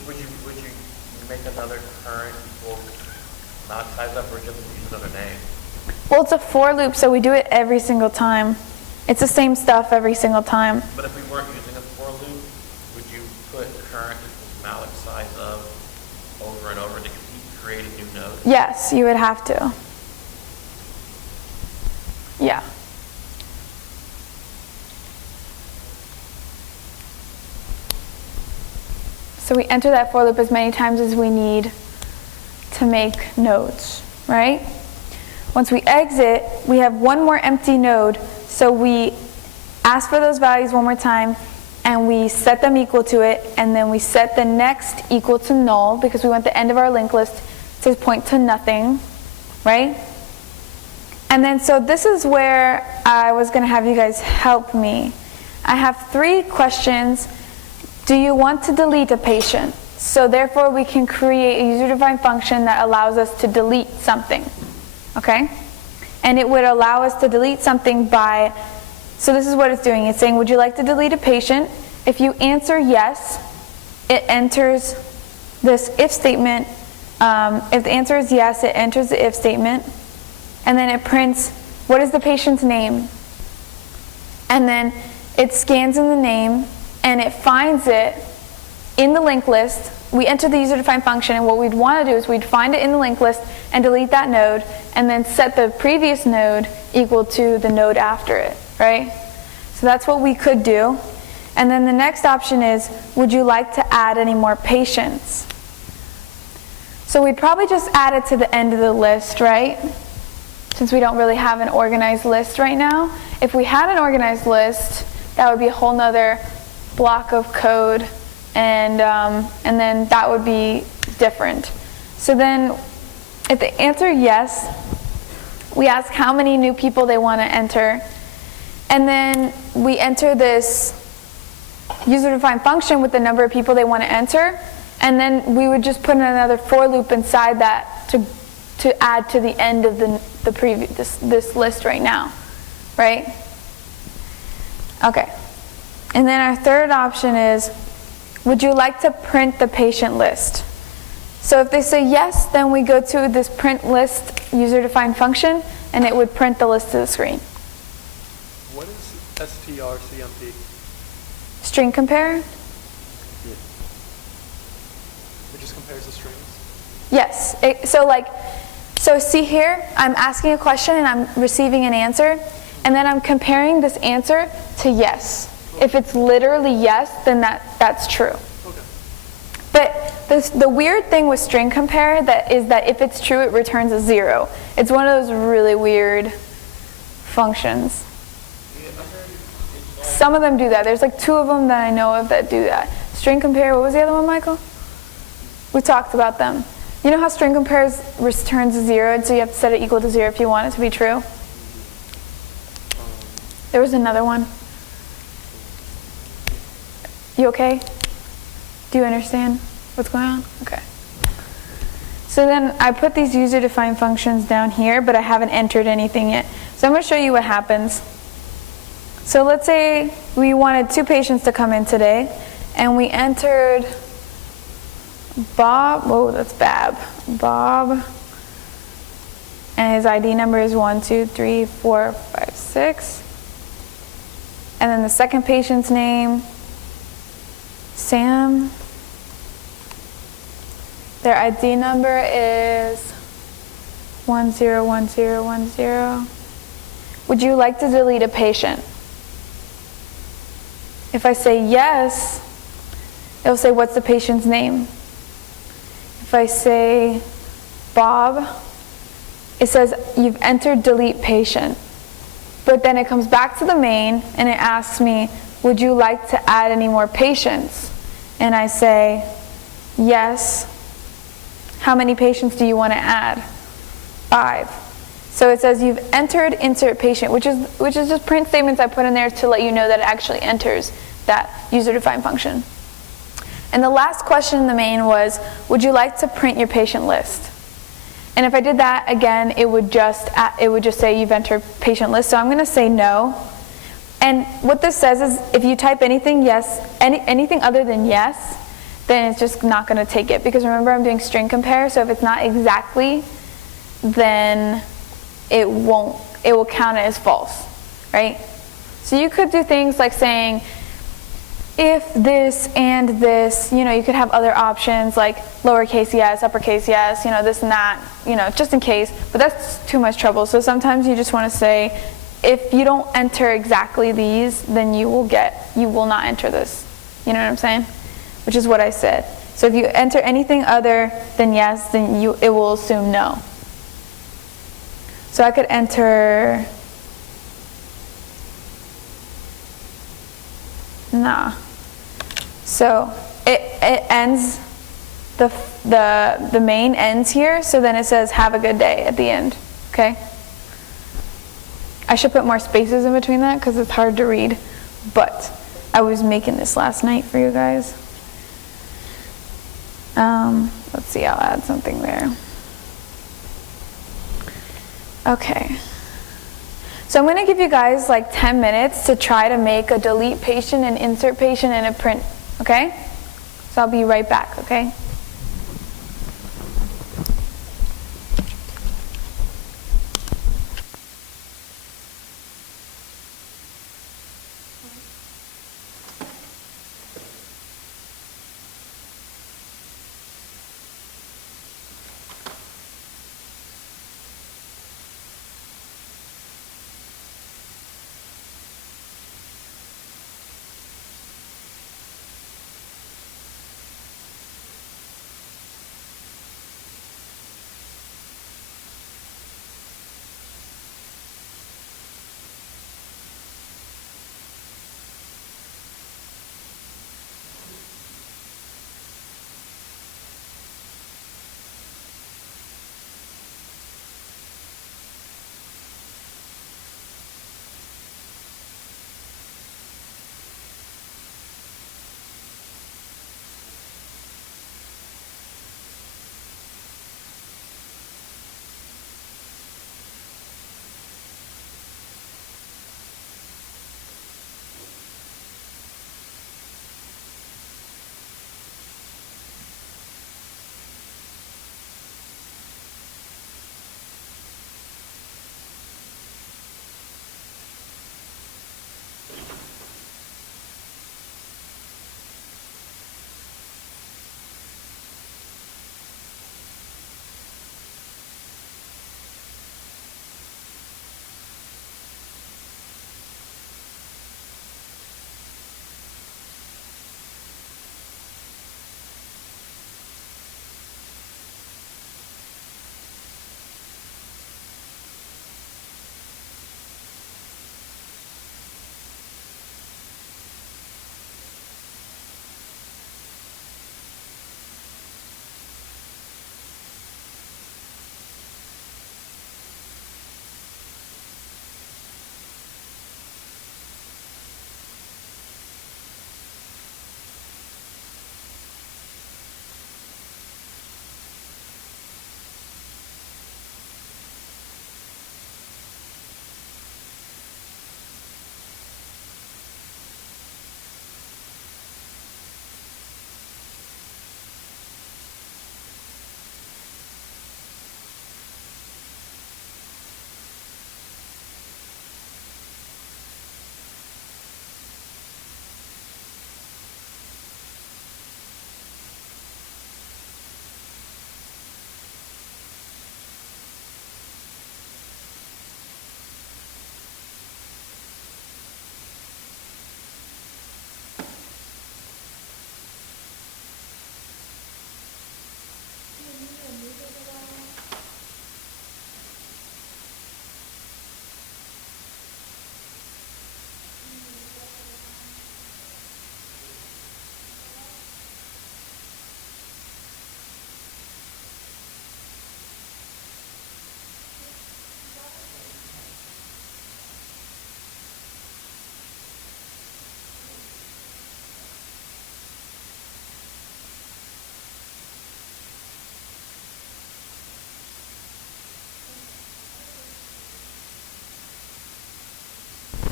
would use, would you make another current equals mallet size of, or just use another name? Well, it's a for loop, so we do it every single time. It's the same stuff every single time. But if we weren't using a for loop, would you put current equals mallet size of over and over to keep creating new nodes? Yes, you would have to. Yeah. So we enter that for loop as many times as we need to make nodes, right? Once we exit, we have one more empty node, so we ask for those values one more time, and we set them equal to it, and then we set the next equal to null, because we want the end of our linked list to point to nothing, right? And then, so this is where I was going to have you guys help me. I have 3 questions. Do you want to delete a patient? So therefore, we can create a user-defined function that allows us to delete something. Okay? And it would allow us to delete something by, so this is what it's doing. It's saying, would you like to delete a patient? If you answer yes, it enters this if statement. If the answer is yes, it enters the if statement. And then it prints, what is the patient's name? And then it scans in the name, and it finds it in the linked list. We enter the user-defined function, and what we'd want to do is we'd find it in the linked list and delete that node, and then set the previous node equal to the node after it, right? So that's what we could do. And then the next option is, would you like to add any more patients? So we'd probably just add it to the end of the list, right? Since we don't really have an organized list right now. If we had an organized list, that would be a whole nother block of code, and then that would be different. So then, if they answer yes, we ask how many new people they want to enter, and then we enter this user-defined function with the number of people they want to enter, and then we would just put in another for loop inside that to add to the end of the previous this list right now, right? Okay. And then our third option is, would you like to print the patient list? So if they say yes, then we go to this print list user-defined function, and it would print the list to the screen. What is strcmp? String compare? It just compares the strings? Yes. So see here, I'm asking a question and I'm receiving an answer, and then I'm comparing this answer to yes. If it's literally yes, then that's true. Okay. But the weird thing with string compare is that if it's true, it returns a 0. It's one of those really weird functions. Some of them do that. There's like 2 of them that I know of that do that. String compare, what was the other one, Michael? We talked about them. You know how string compares returns a 0, so you have to set it equal to 0 if you want it to be true? There was another one. You okay? Do you understand what's going on? Okay. So then I put these user-defined functions down here, but I haven't entered anything yet. So I'm going to show you what happens. So let's say we wanted 2 patients to come in today, and we entered Bob, whoa, that's Bab. Bob, and his ID number is 1, 2, 3, 4, 5, 6. And then the second patient's name, Sam. Their ID number is 101010. Would you like to delete a patient? If I say yes, it'll say, what's the patient's name? If I say Bob, it says you've entered delete patient. But then it comes back to the main and it asks me, would you like to add any more patients? And I say, yes. How many patients do you want to add? 5. So it says you've entered insert patient, which is just print statements I put in there to let you know that it actually enters that user-defined function. And the last question in the main was, would you like to print your patient list? And if I did that again, it would just say you've entered patient list. So I'm going to say no. And what this says is, if you type anything yes, anything other than yes, then it's just not going to take it. Because remember, I'm doing string compare. So if it's not exactly, then it will count it as false, right? So you could do things like saying, if this and this, you could have other options like lowercase yes, uppercase yes, this and that, just in case, but that's too much trouble. So sometimes you just want to say, if you don't enter exactly these, then you will not enter this. You know what I'm saying? Which is what I said. So if you enter anything other than yes, then it will assume no. So I could enter nah. So it ends, the main ends here, so then it says have a good day at the end, okay? I should put more spaces in between that because it's hard to read, but I was making this last night for you guys. Let's see, I'll add something there. Okay. So I'm going to give you guys like 10 minutes to try to make a delete patient, an insert patient, and a print, okay? So I'll be right back, okay?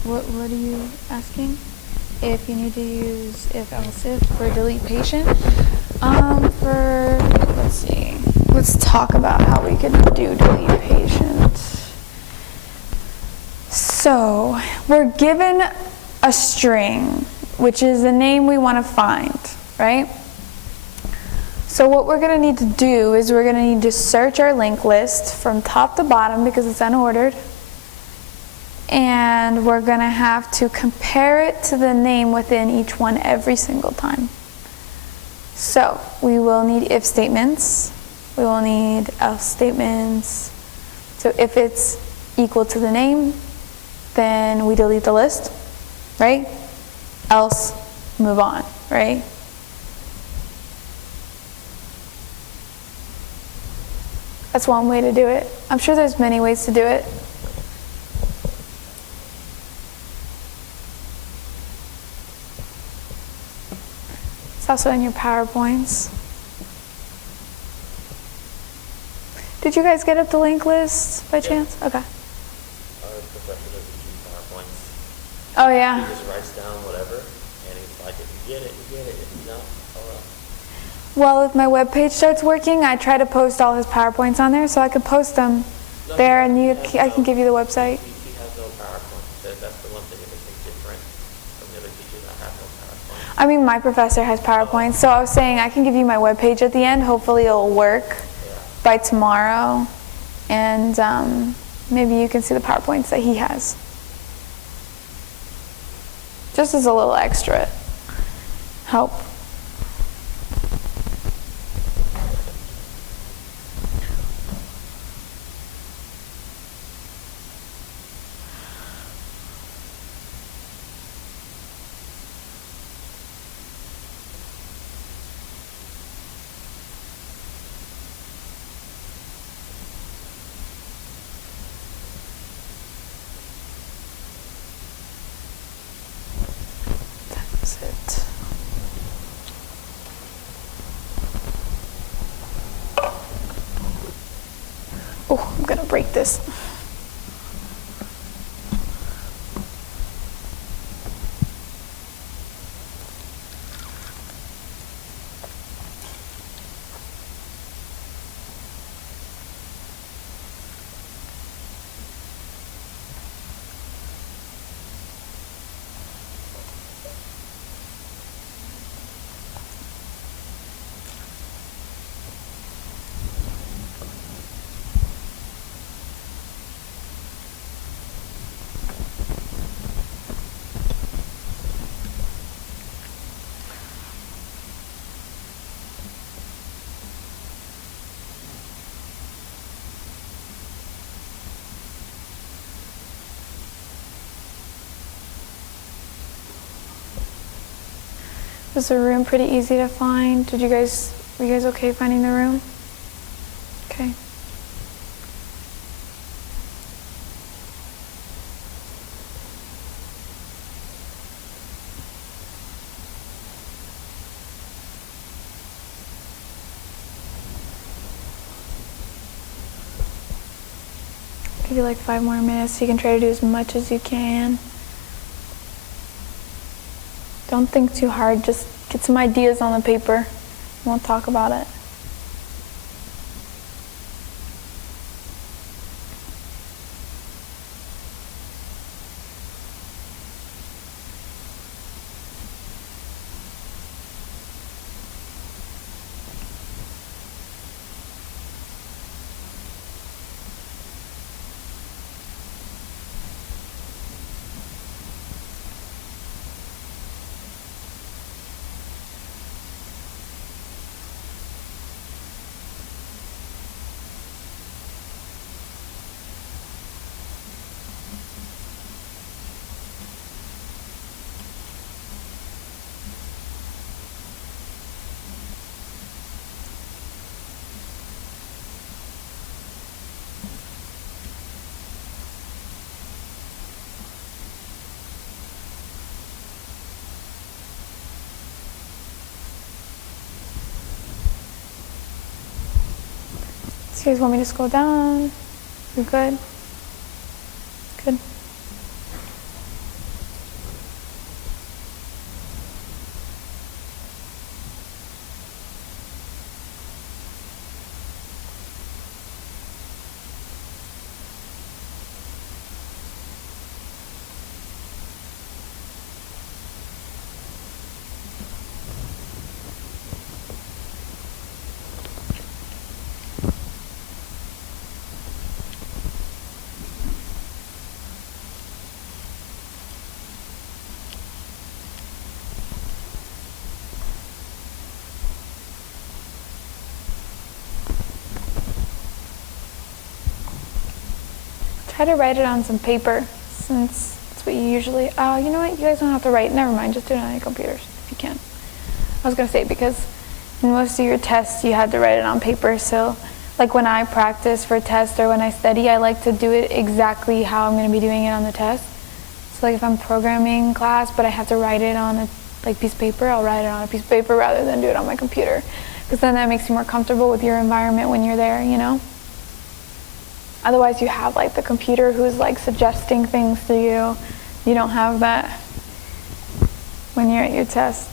what are you asking? If you need to use if else if for delete patient. Let's see. Let's talk about how we could do delete patient. So we're given a string, which is the name we want to find, right? So what we're going to need to do is we're going to need to search our linked list from top to bottom because it's unordered. And we're going to have to compare it to the name within each one every single time. So we will need if statements. We will need else statements. So if it's equal to the name, then we delete the list, right? Else, move on, right? That's one way to do it. I'm sure there's many ways to do it. It's also in your PowerPoints. Did you guys get up the linked list by chance? Okay. Our professor doesn't use PowerPoints. Oh yeah. He just writes down whatever, and he's like, if you get it, you get it. If you don't, oh well. Well, if my web page starts working, I try to post all his PowerPoints on there, so I could post them there, and I can give you the website. He has no PowerPoint. That's the one thing that makes him different from the other teachers that have no PowerPoint. I mean, my professor has PowerPoints, so I was saying I can give you my web page at the end. Hopefully it'll work by tomorrow, and maybe you can see the PowerPoints that he has. Just as a little extra help. That's it. Oh, I'm gonna break this. Was the room pretty easy to find? Were you guys okay finding the room? Okay. Give you like 5 more minutes. You can try to do as much as you can. Don't think too hard, just get some ideas on the paper. We won't talk about it. So you guys want me to scroll down? You good? Good. Try to write it on some paper, since that's what you usually, you know what, you guys don't have to write, never mind, just do it on your computers, if you can. I was gonna say, because in most of your tests, you had to write it on paper, so like when I practice for a test or when I study, I like to do it exactly how I'm gonna be doing it on the test. So like if I'm programming class, but I have to write it on a piece of paper, I'll write it on a piece of paper rather than do it on my computer. Because then that makes you more comfortable with your environment when you're there, you know? Otherwise you have like the computer who's like suggesting things to you. You don't have that when you're at your test.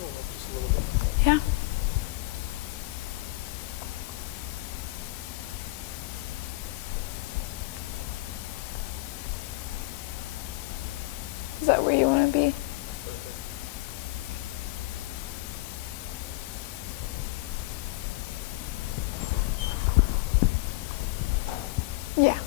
Just a little bit. Yeah. Is that where you want to be? Yeah.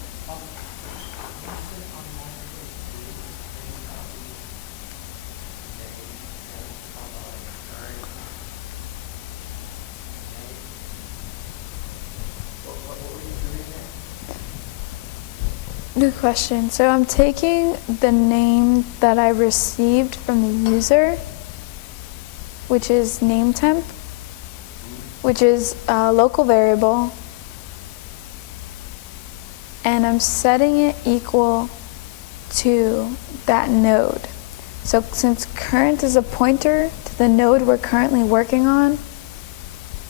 Good question. So I'm taking the name that I received from the user, which is name temp, which is a local variable, and I'm setting it equal to that node. So since current is a pointer to the node we're currently working on,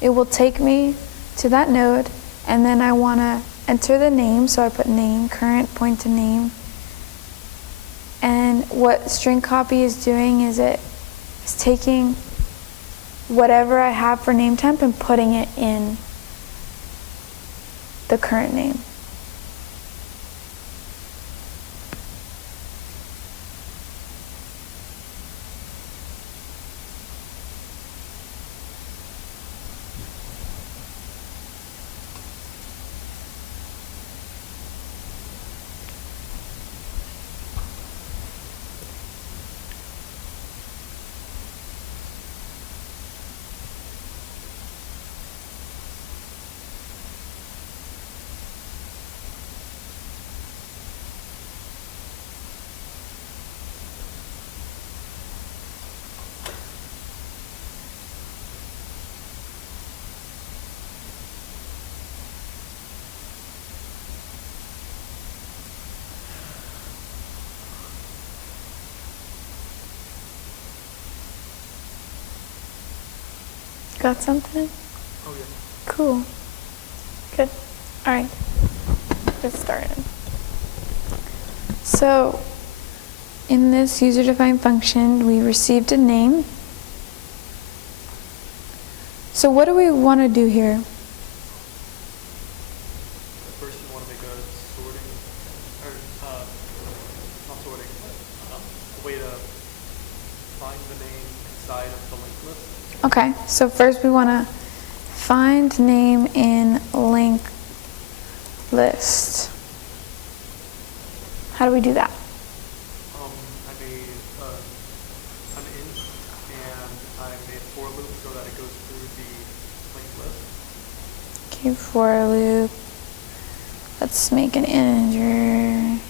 it will take me to that node, and then I want to enter the name, so I put name, current, point to name. And what string copy is doing is it is taking whatever I have for name temp and putting it in the current name. Got something? Oh yeah. Cool. Good. All right. Get started. So, in this user-defined function, we received a name. So what do we want to do here? First, you want to make a sorting, or not sorting, but a way to find the name inside of the linked list. Okay, so first we want to find name in linked list. How do we do that? I made an int, and I made a for loop so that it goes through the linked list. Okay, for loop. Let's make an integer.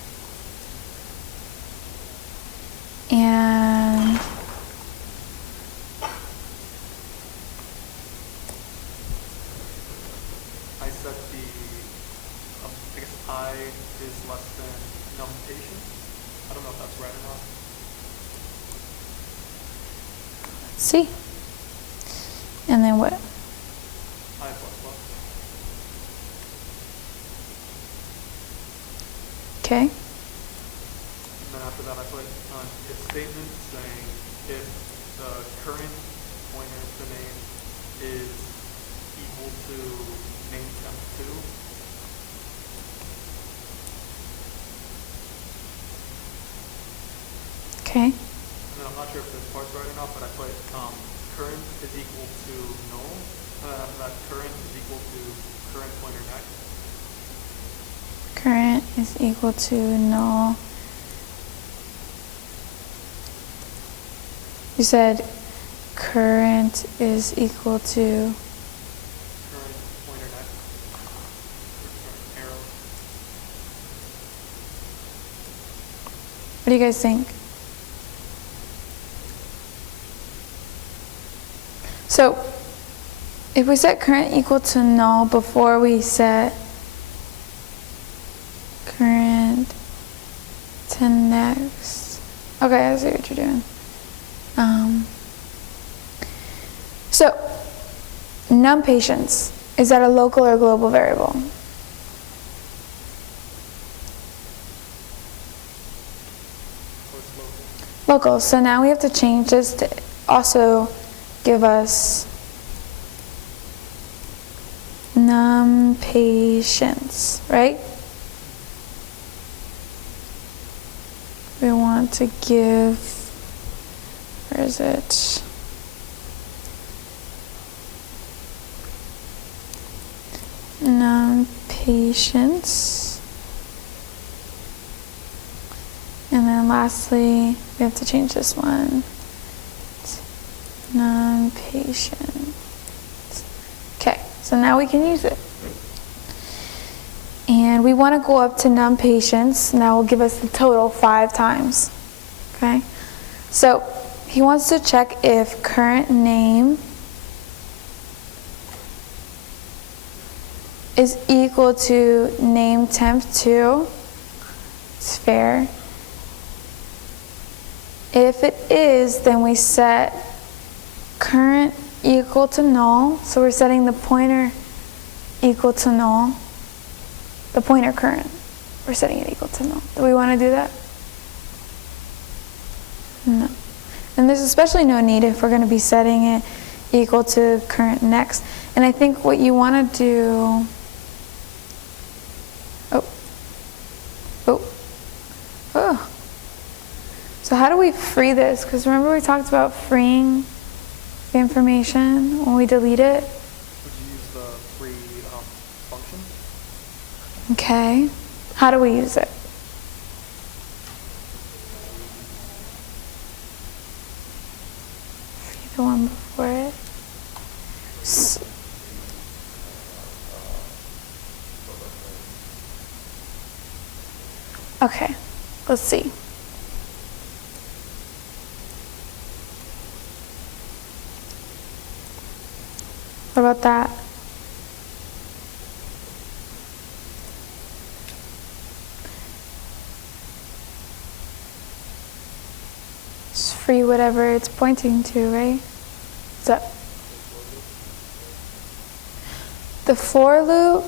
And I set the, I guess I is less than num patient. I don't know if that's right or not. let's see. And then what? I plus plus. Okay. And then after that I put if statement saying if the current pointer to name is equal to name temp2. Okay. And then I'm not sure if this part's right or not, but I put current is equal to null. And then after that, current is equal to current pointer next. Current is equal to null. You said current is equal to, Current pointer next. Or current arrow. what do you guys think? So if we set current equal to null before we set current to next. Okay, I see what you're doing. So num patients, is that a local or global variable? Or it's local. Local. So now we have to change this to also give us num patients, right? We want to give, where is it? Num patients. And then lastly, we have to change this one. Num patient. Okay, so now we can use it. And we want to go up to num patients, and that will give us the total 5 times. Okay? So he wants to check if current name is equal to name temp2. It's fair. If it is, then we set current equal to null. So we're setting the pointer equal to null. The pointer current, we're setting it equal to null. Do we want to do that? No. And there's especially no need if we're going to be setting it equal to current next. And I think what you want to do, so how do we free this? Because remember we talked about freeing the information when we delete it? Would you use the free function? Okay. How do we use it? Free the one before it. Okay, let's see. What about that? Just free whatever it's pointing to, right? So the for loop,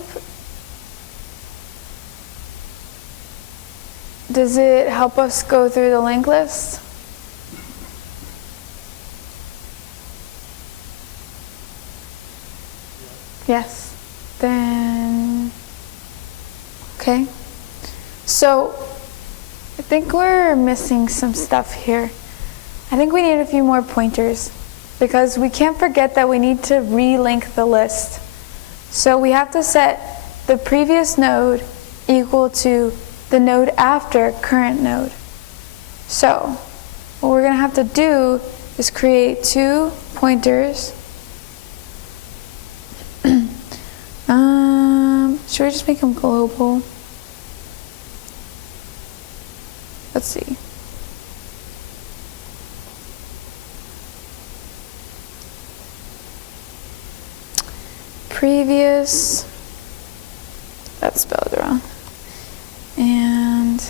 does it help us go through the linked list? Yes. Then, okay. So I think we're missing some stuff here. I think we need a few more pointers because we can't forget that we need to relink the list. So we have to set the previous node equal to the node after current node. So what we're going to have to do is create 2 pointers Should we just make them global? Let's see. Previous, that's spelled wrong. And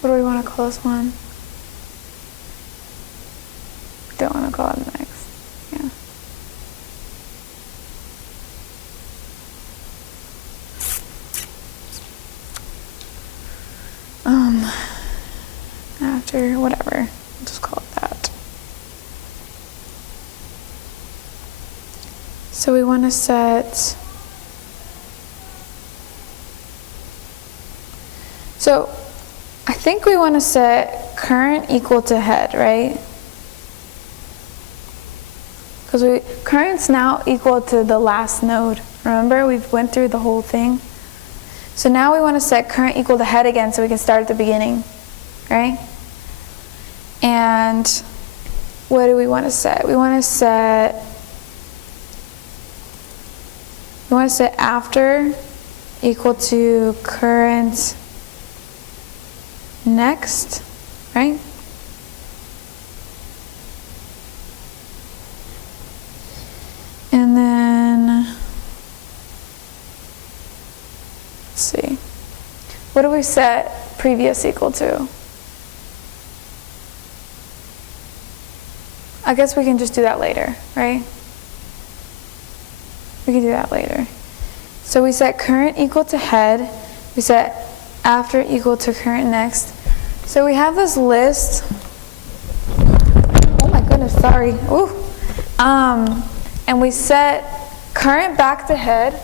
what do we want to call this one? Don't want to call it next. Yeah. After whatever, we'll just call it that. So we want to set. So I think we want to set current equal to head, right? Because current's now equal to the last node. Remember, we've went through the whole thing. So now we want to set current equal to head again so we can start at the beginning, right? And what do we want to set? We want to set after equal to current next, right? And then, let's see, what do we set previous equal to? I guess we can just do that later, right? We can do that later. So we set current equal to head, we set after equal to current next. So we have this list. Oh my goodness, sorry. Ooh. And we set current back to head.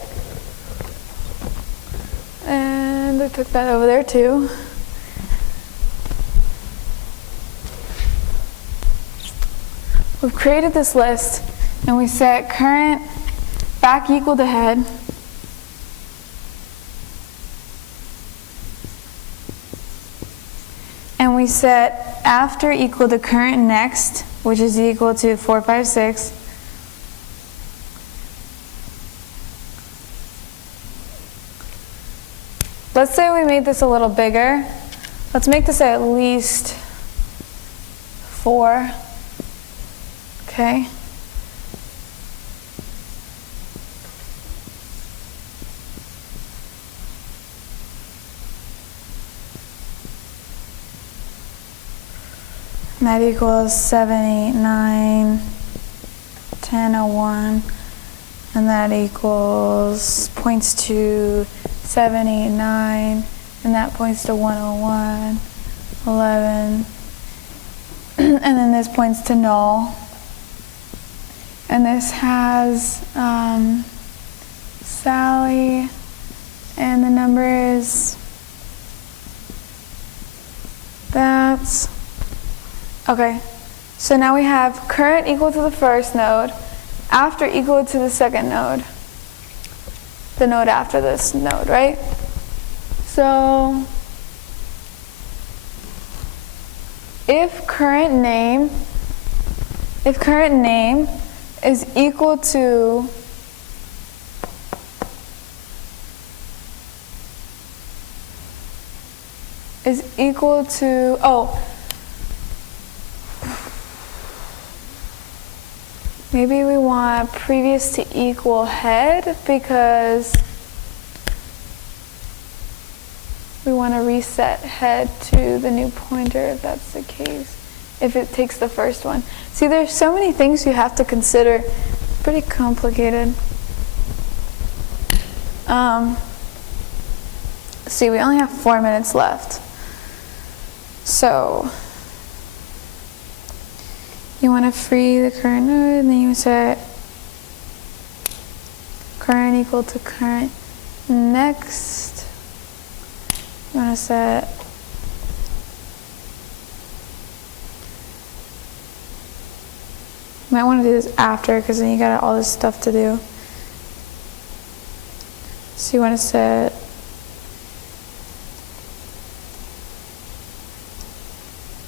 And I took that over there too. We've created this list and we set current back equal to head. And we set after equal to current next, which is equal to 4, 5, 6. Let's say we made this a little bigger. Let's make this at least 4. Okay. And that equals 7, 8, 9, 10, 01. And that equals, points to 7, 8, 9. And that points to 101, 11. And then this points to null. And this has Sally, and the number is that. Okay, so now we have current equal to the first node, after equal to the second node, the node after this node, right? So if current name is equal to maybe we want previous to equal head because we want to reset head to the new pointer if that's the case, if it takes the first one. See, there's so many things you have to consider. Pretty complicated. See, we only have 4 minutes left. So you want to free the current node, and then you set current equal to current next. You want to set you might want to do this after because then you got all this stuff to do. So So you want to set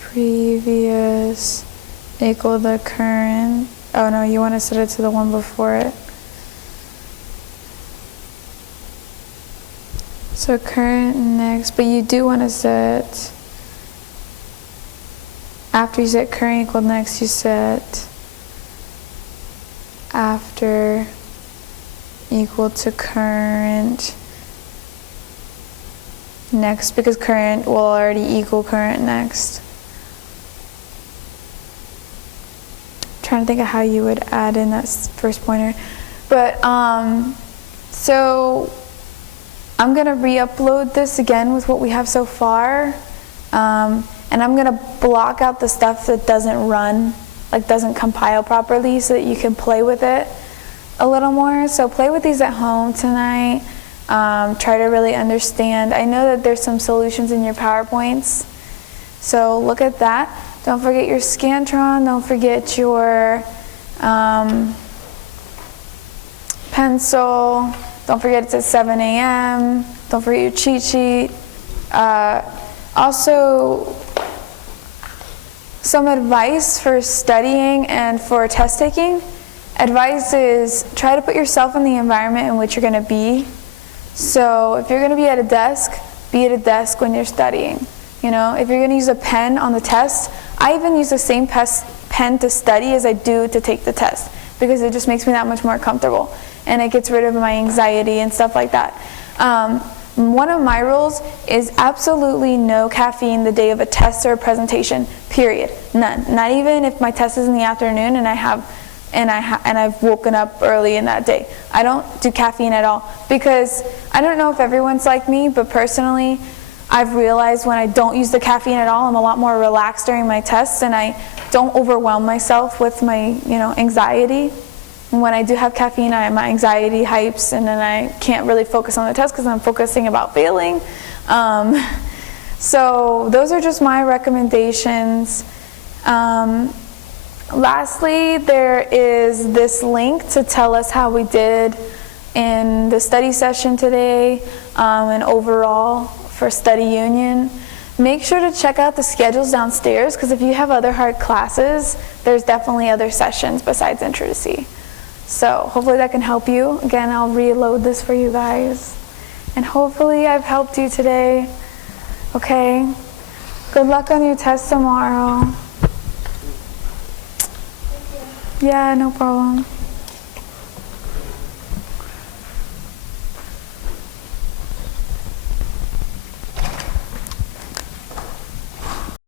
previous equal the current. Oh no, you want to set it to the one before it. So current next, but you do want to set, after you set current equal next, you set after equal to current next, because current will already equal current next. Trying to think of how you would add in that first pointer. But so I'm gonna re-upload this again with what we have so far, and I'm gonna block out the stuff that doesn't run, like doesn't compile properly, so that you can play with it a little more. So play with these at home tonight. Try to really understand. I know that there's some solutions in your PowerPoints, so look at that. Don't forget your Scantron, don't forget your pencil, don't forget it's at 7 a.m., don't forget your cheat sheet. Also, some advice for studying and for test taking. Advice is try to put yourself in the environment in which you're going to be. So if you're going to be at a desk, be at a desk when you're studying. You know, if you're going to use a pen on the test, I even use the same pen to study as I do to take the test, because it just makes me that much more comfortable, and it gets rid of my anxiety and stuff like that. One of my rules is absolutely no caffeine the day of a test or a presentation, period. None. Not even if my test is in the afternoon and I've woken up early in that day. I don't do caffeine at all, because I don't know if everyone's like me, but personally I've realized when I don't use the caffeine at all, I'm a lot more relaxed during my tests, and I don't overwhelm myself with my anxiety. And when I do have caffeine, my anxiety hypes, and then I can't really focus on the test because I'm focusing about failing. So those are just my recommendations. Lastly, there is this link to tell us how we did in the study session today, and overall for study union. Make sure to check out the schedules downstairs, because if you have other hard classes, there's definitely other sessions besides Intro to C. So hopefully that can help you. Again, I'll reload this for you guys. And hopefully I've helped you today. Okay? Good luck on your test tomorrow. Yeah, no problem.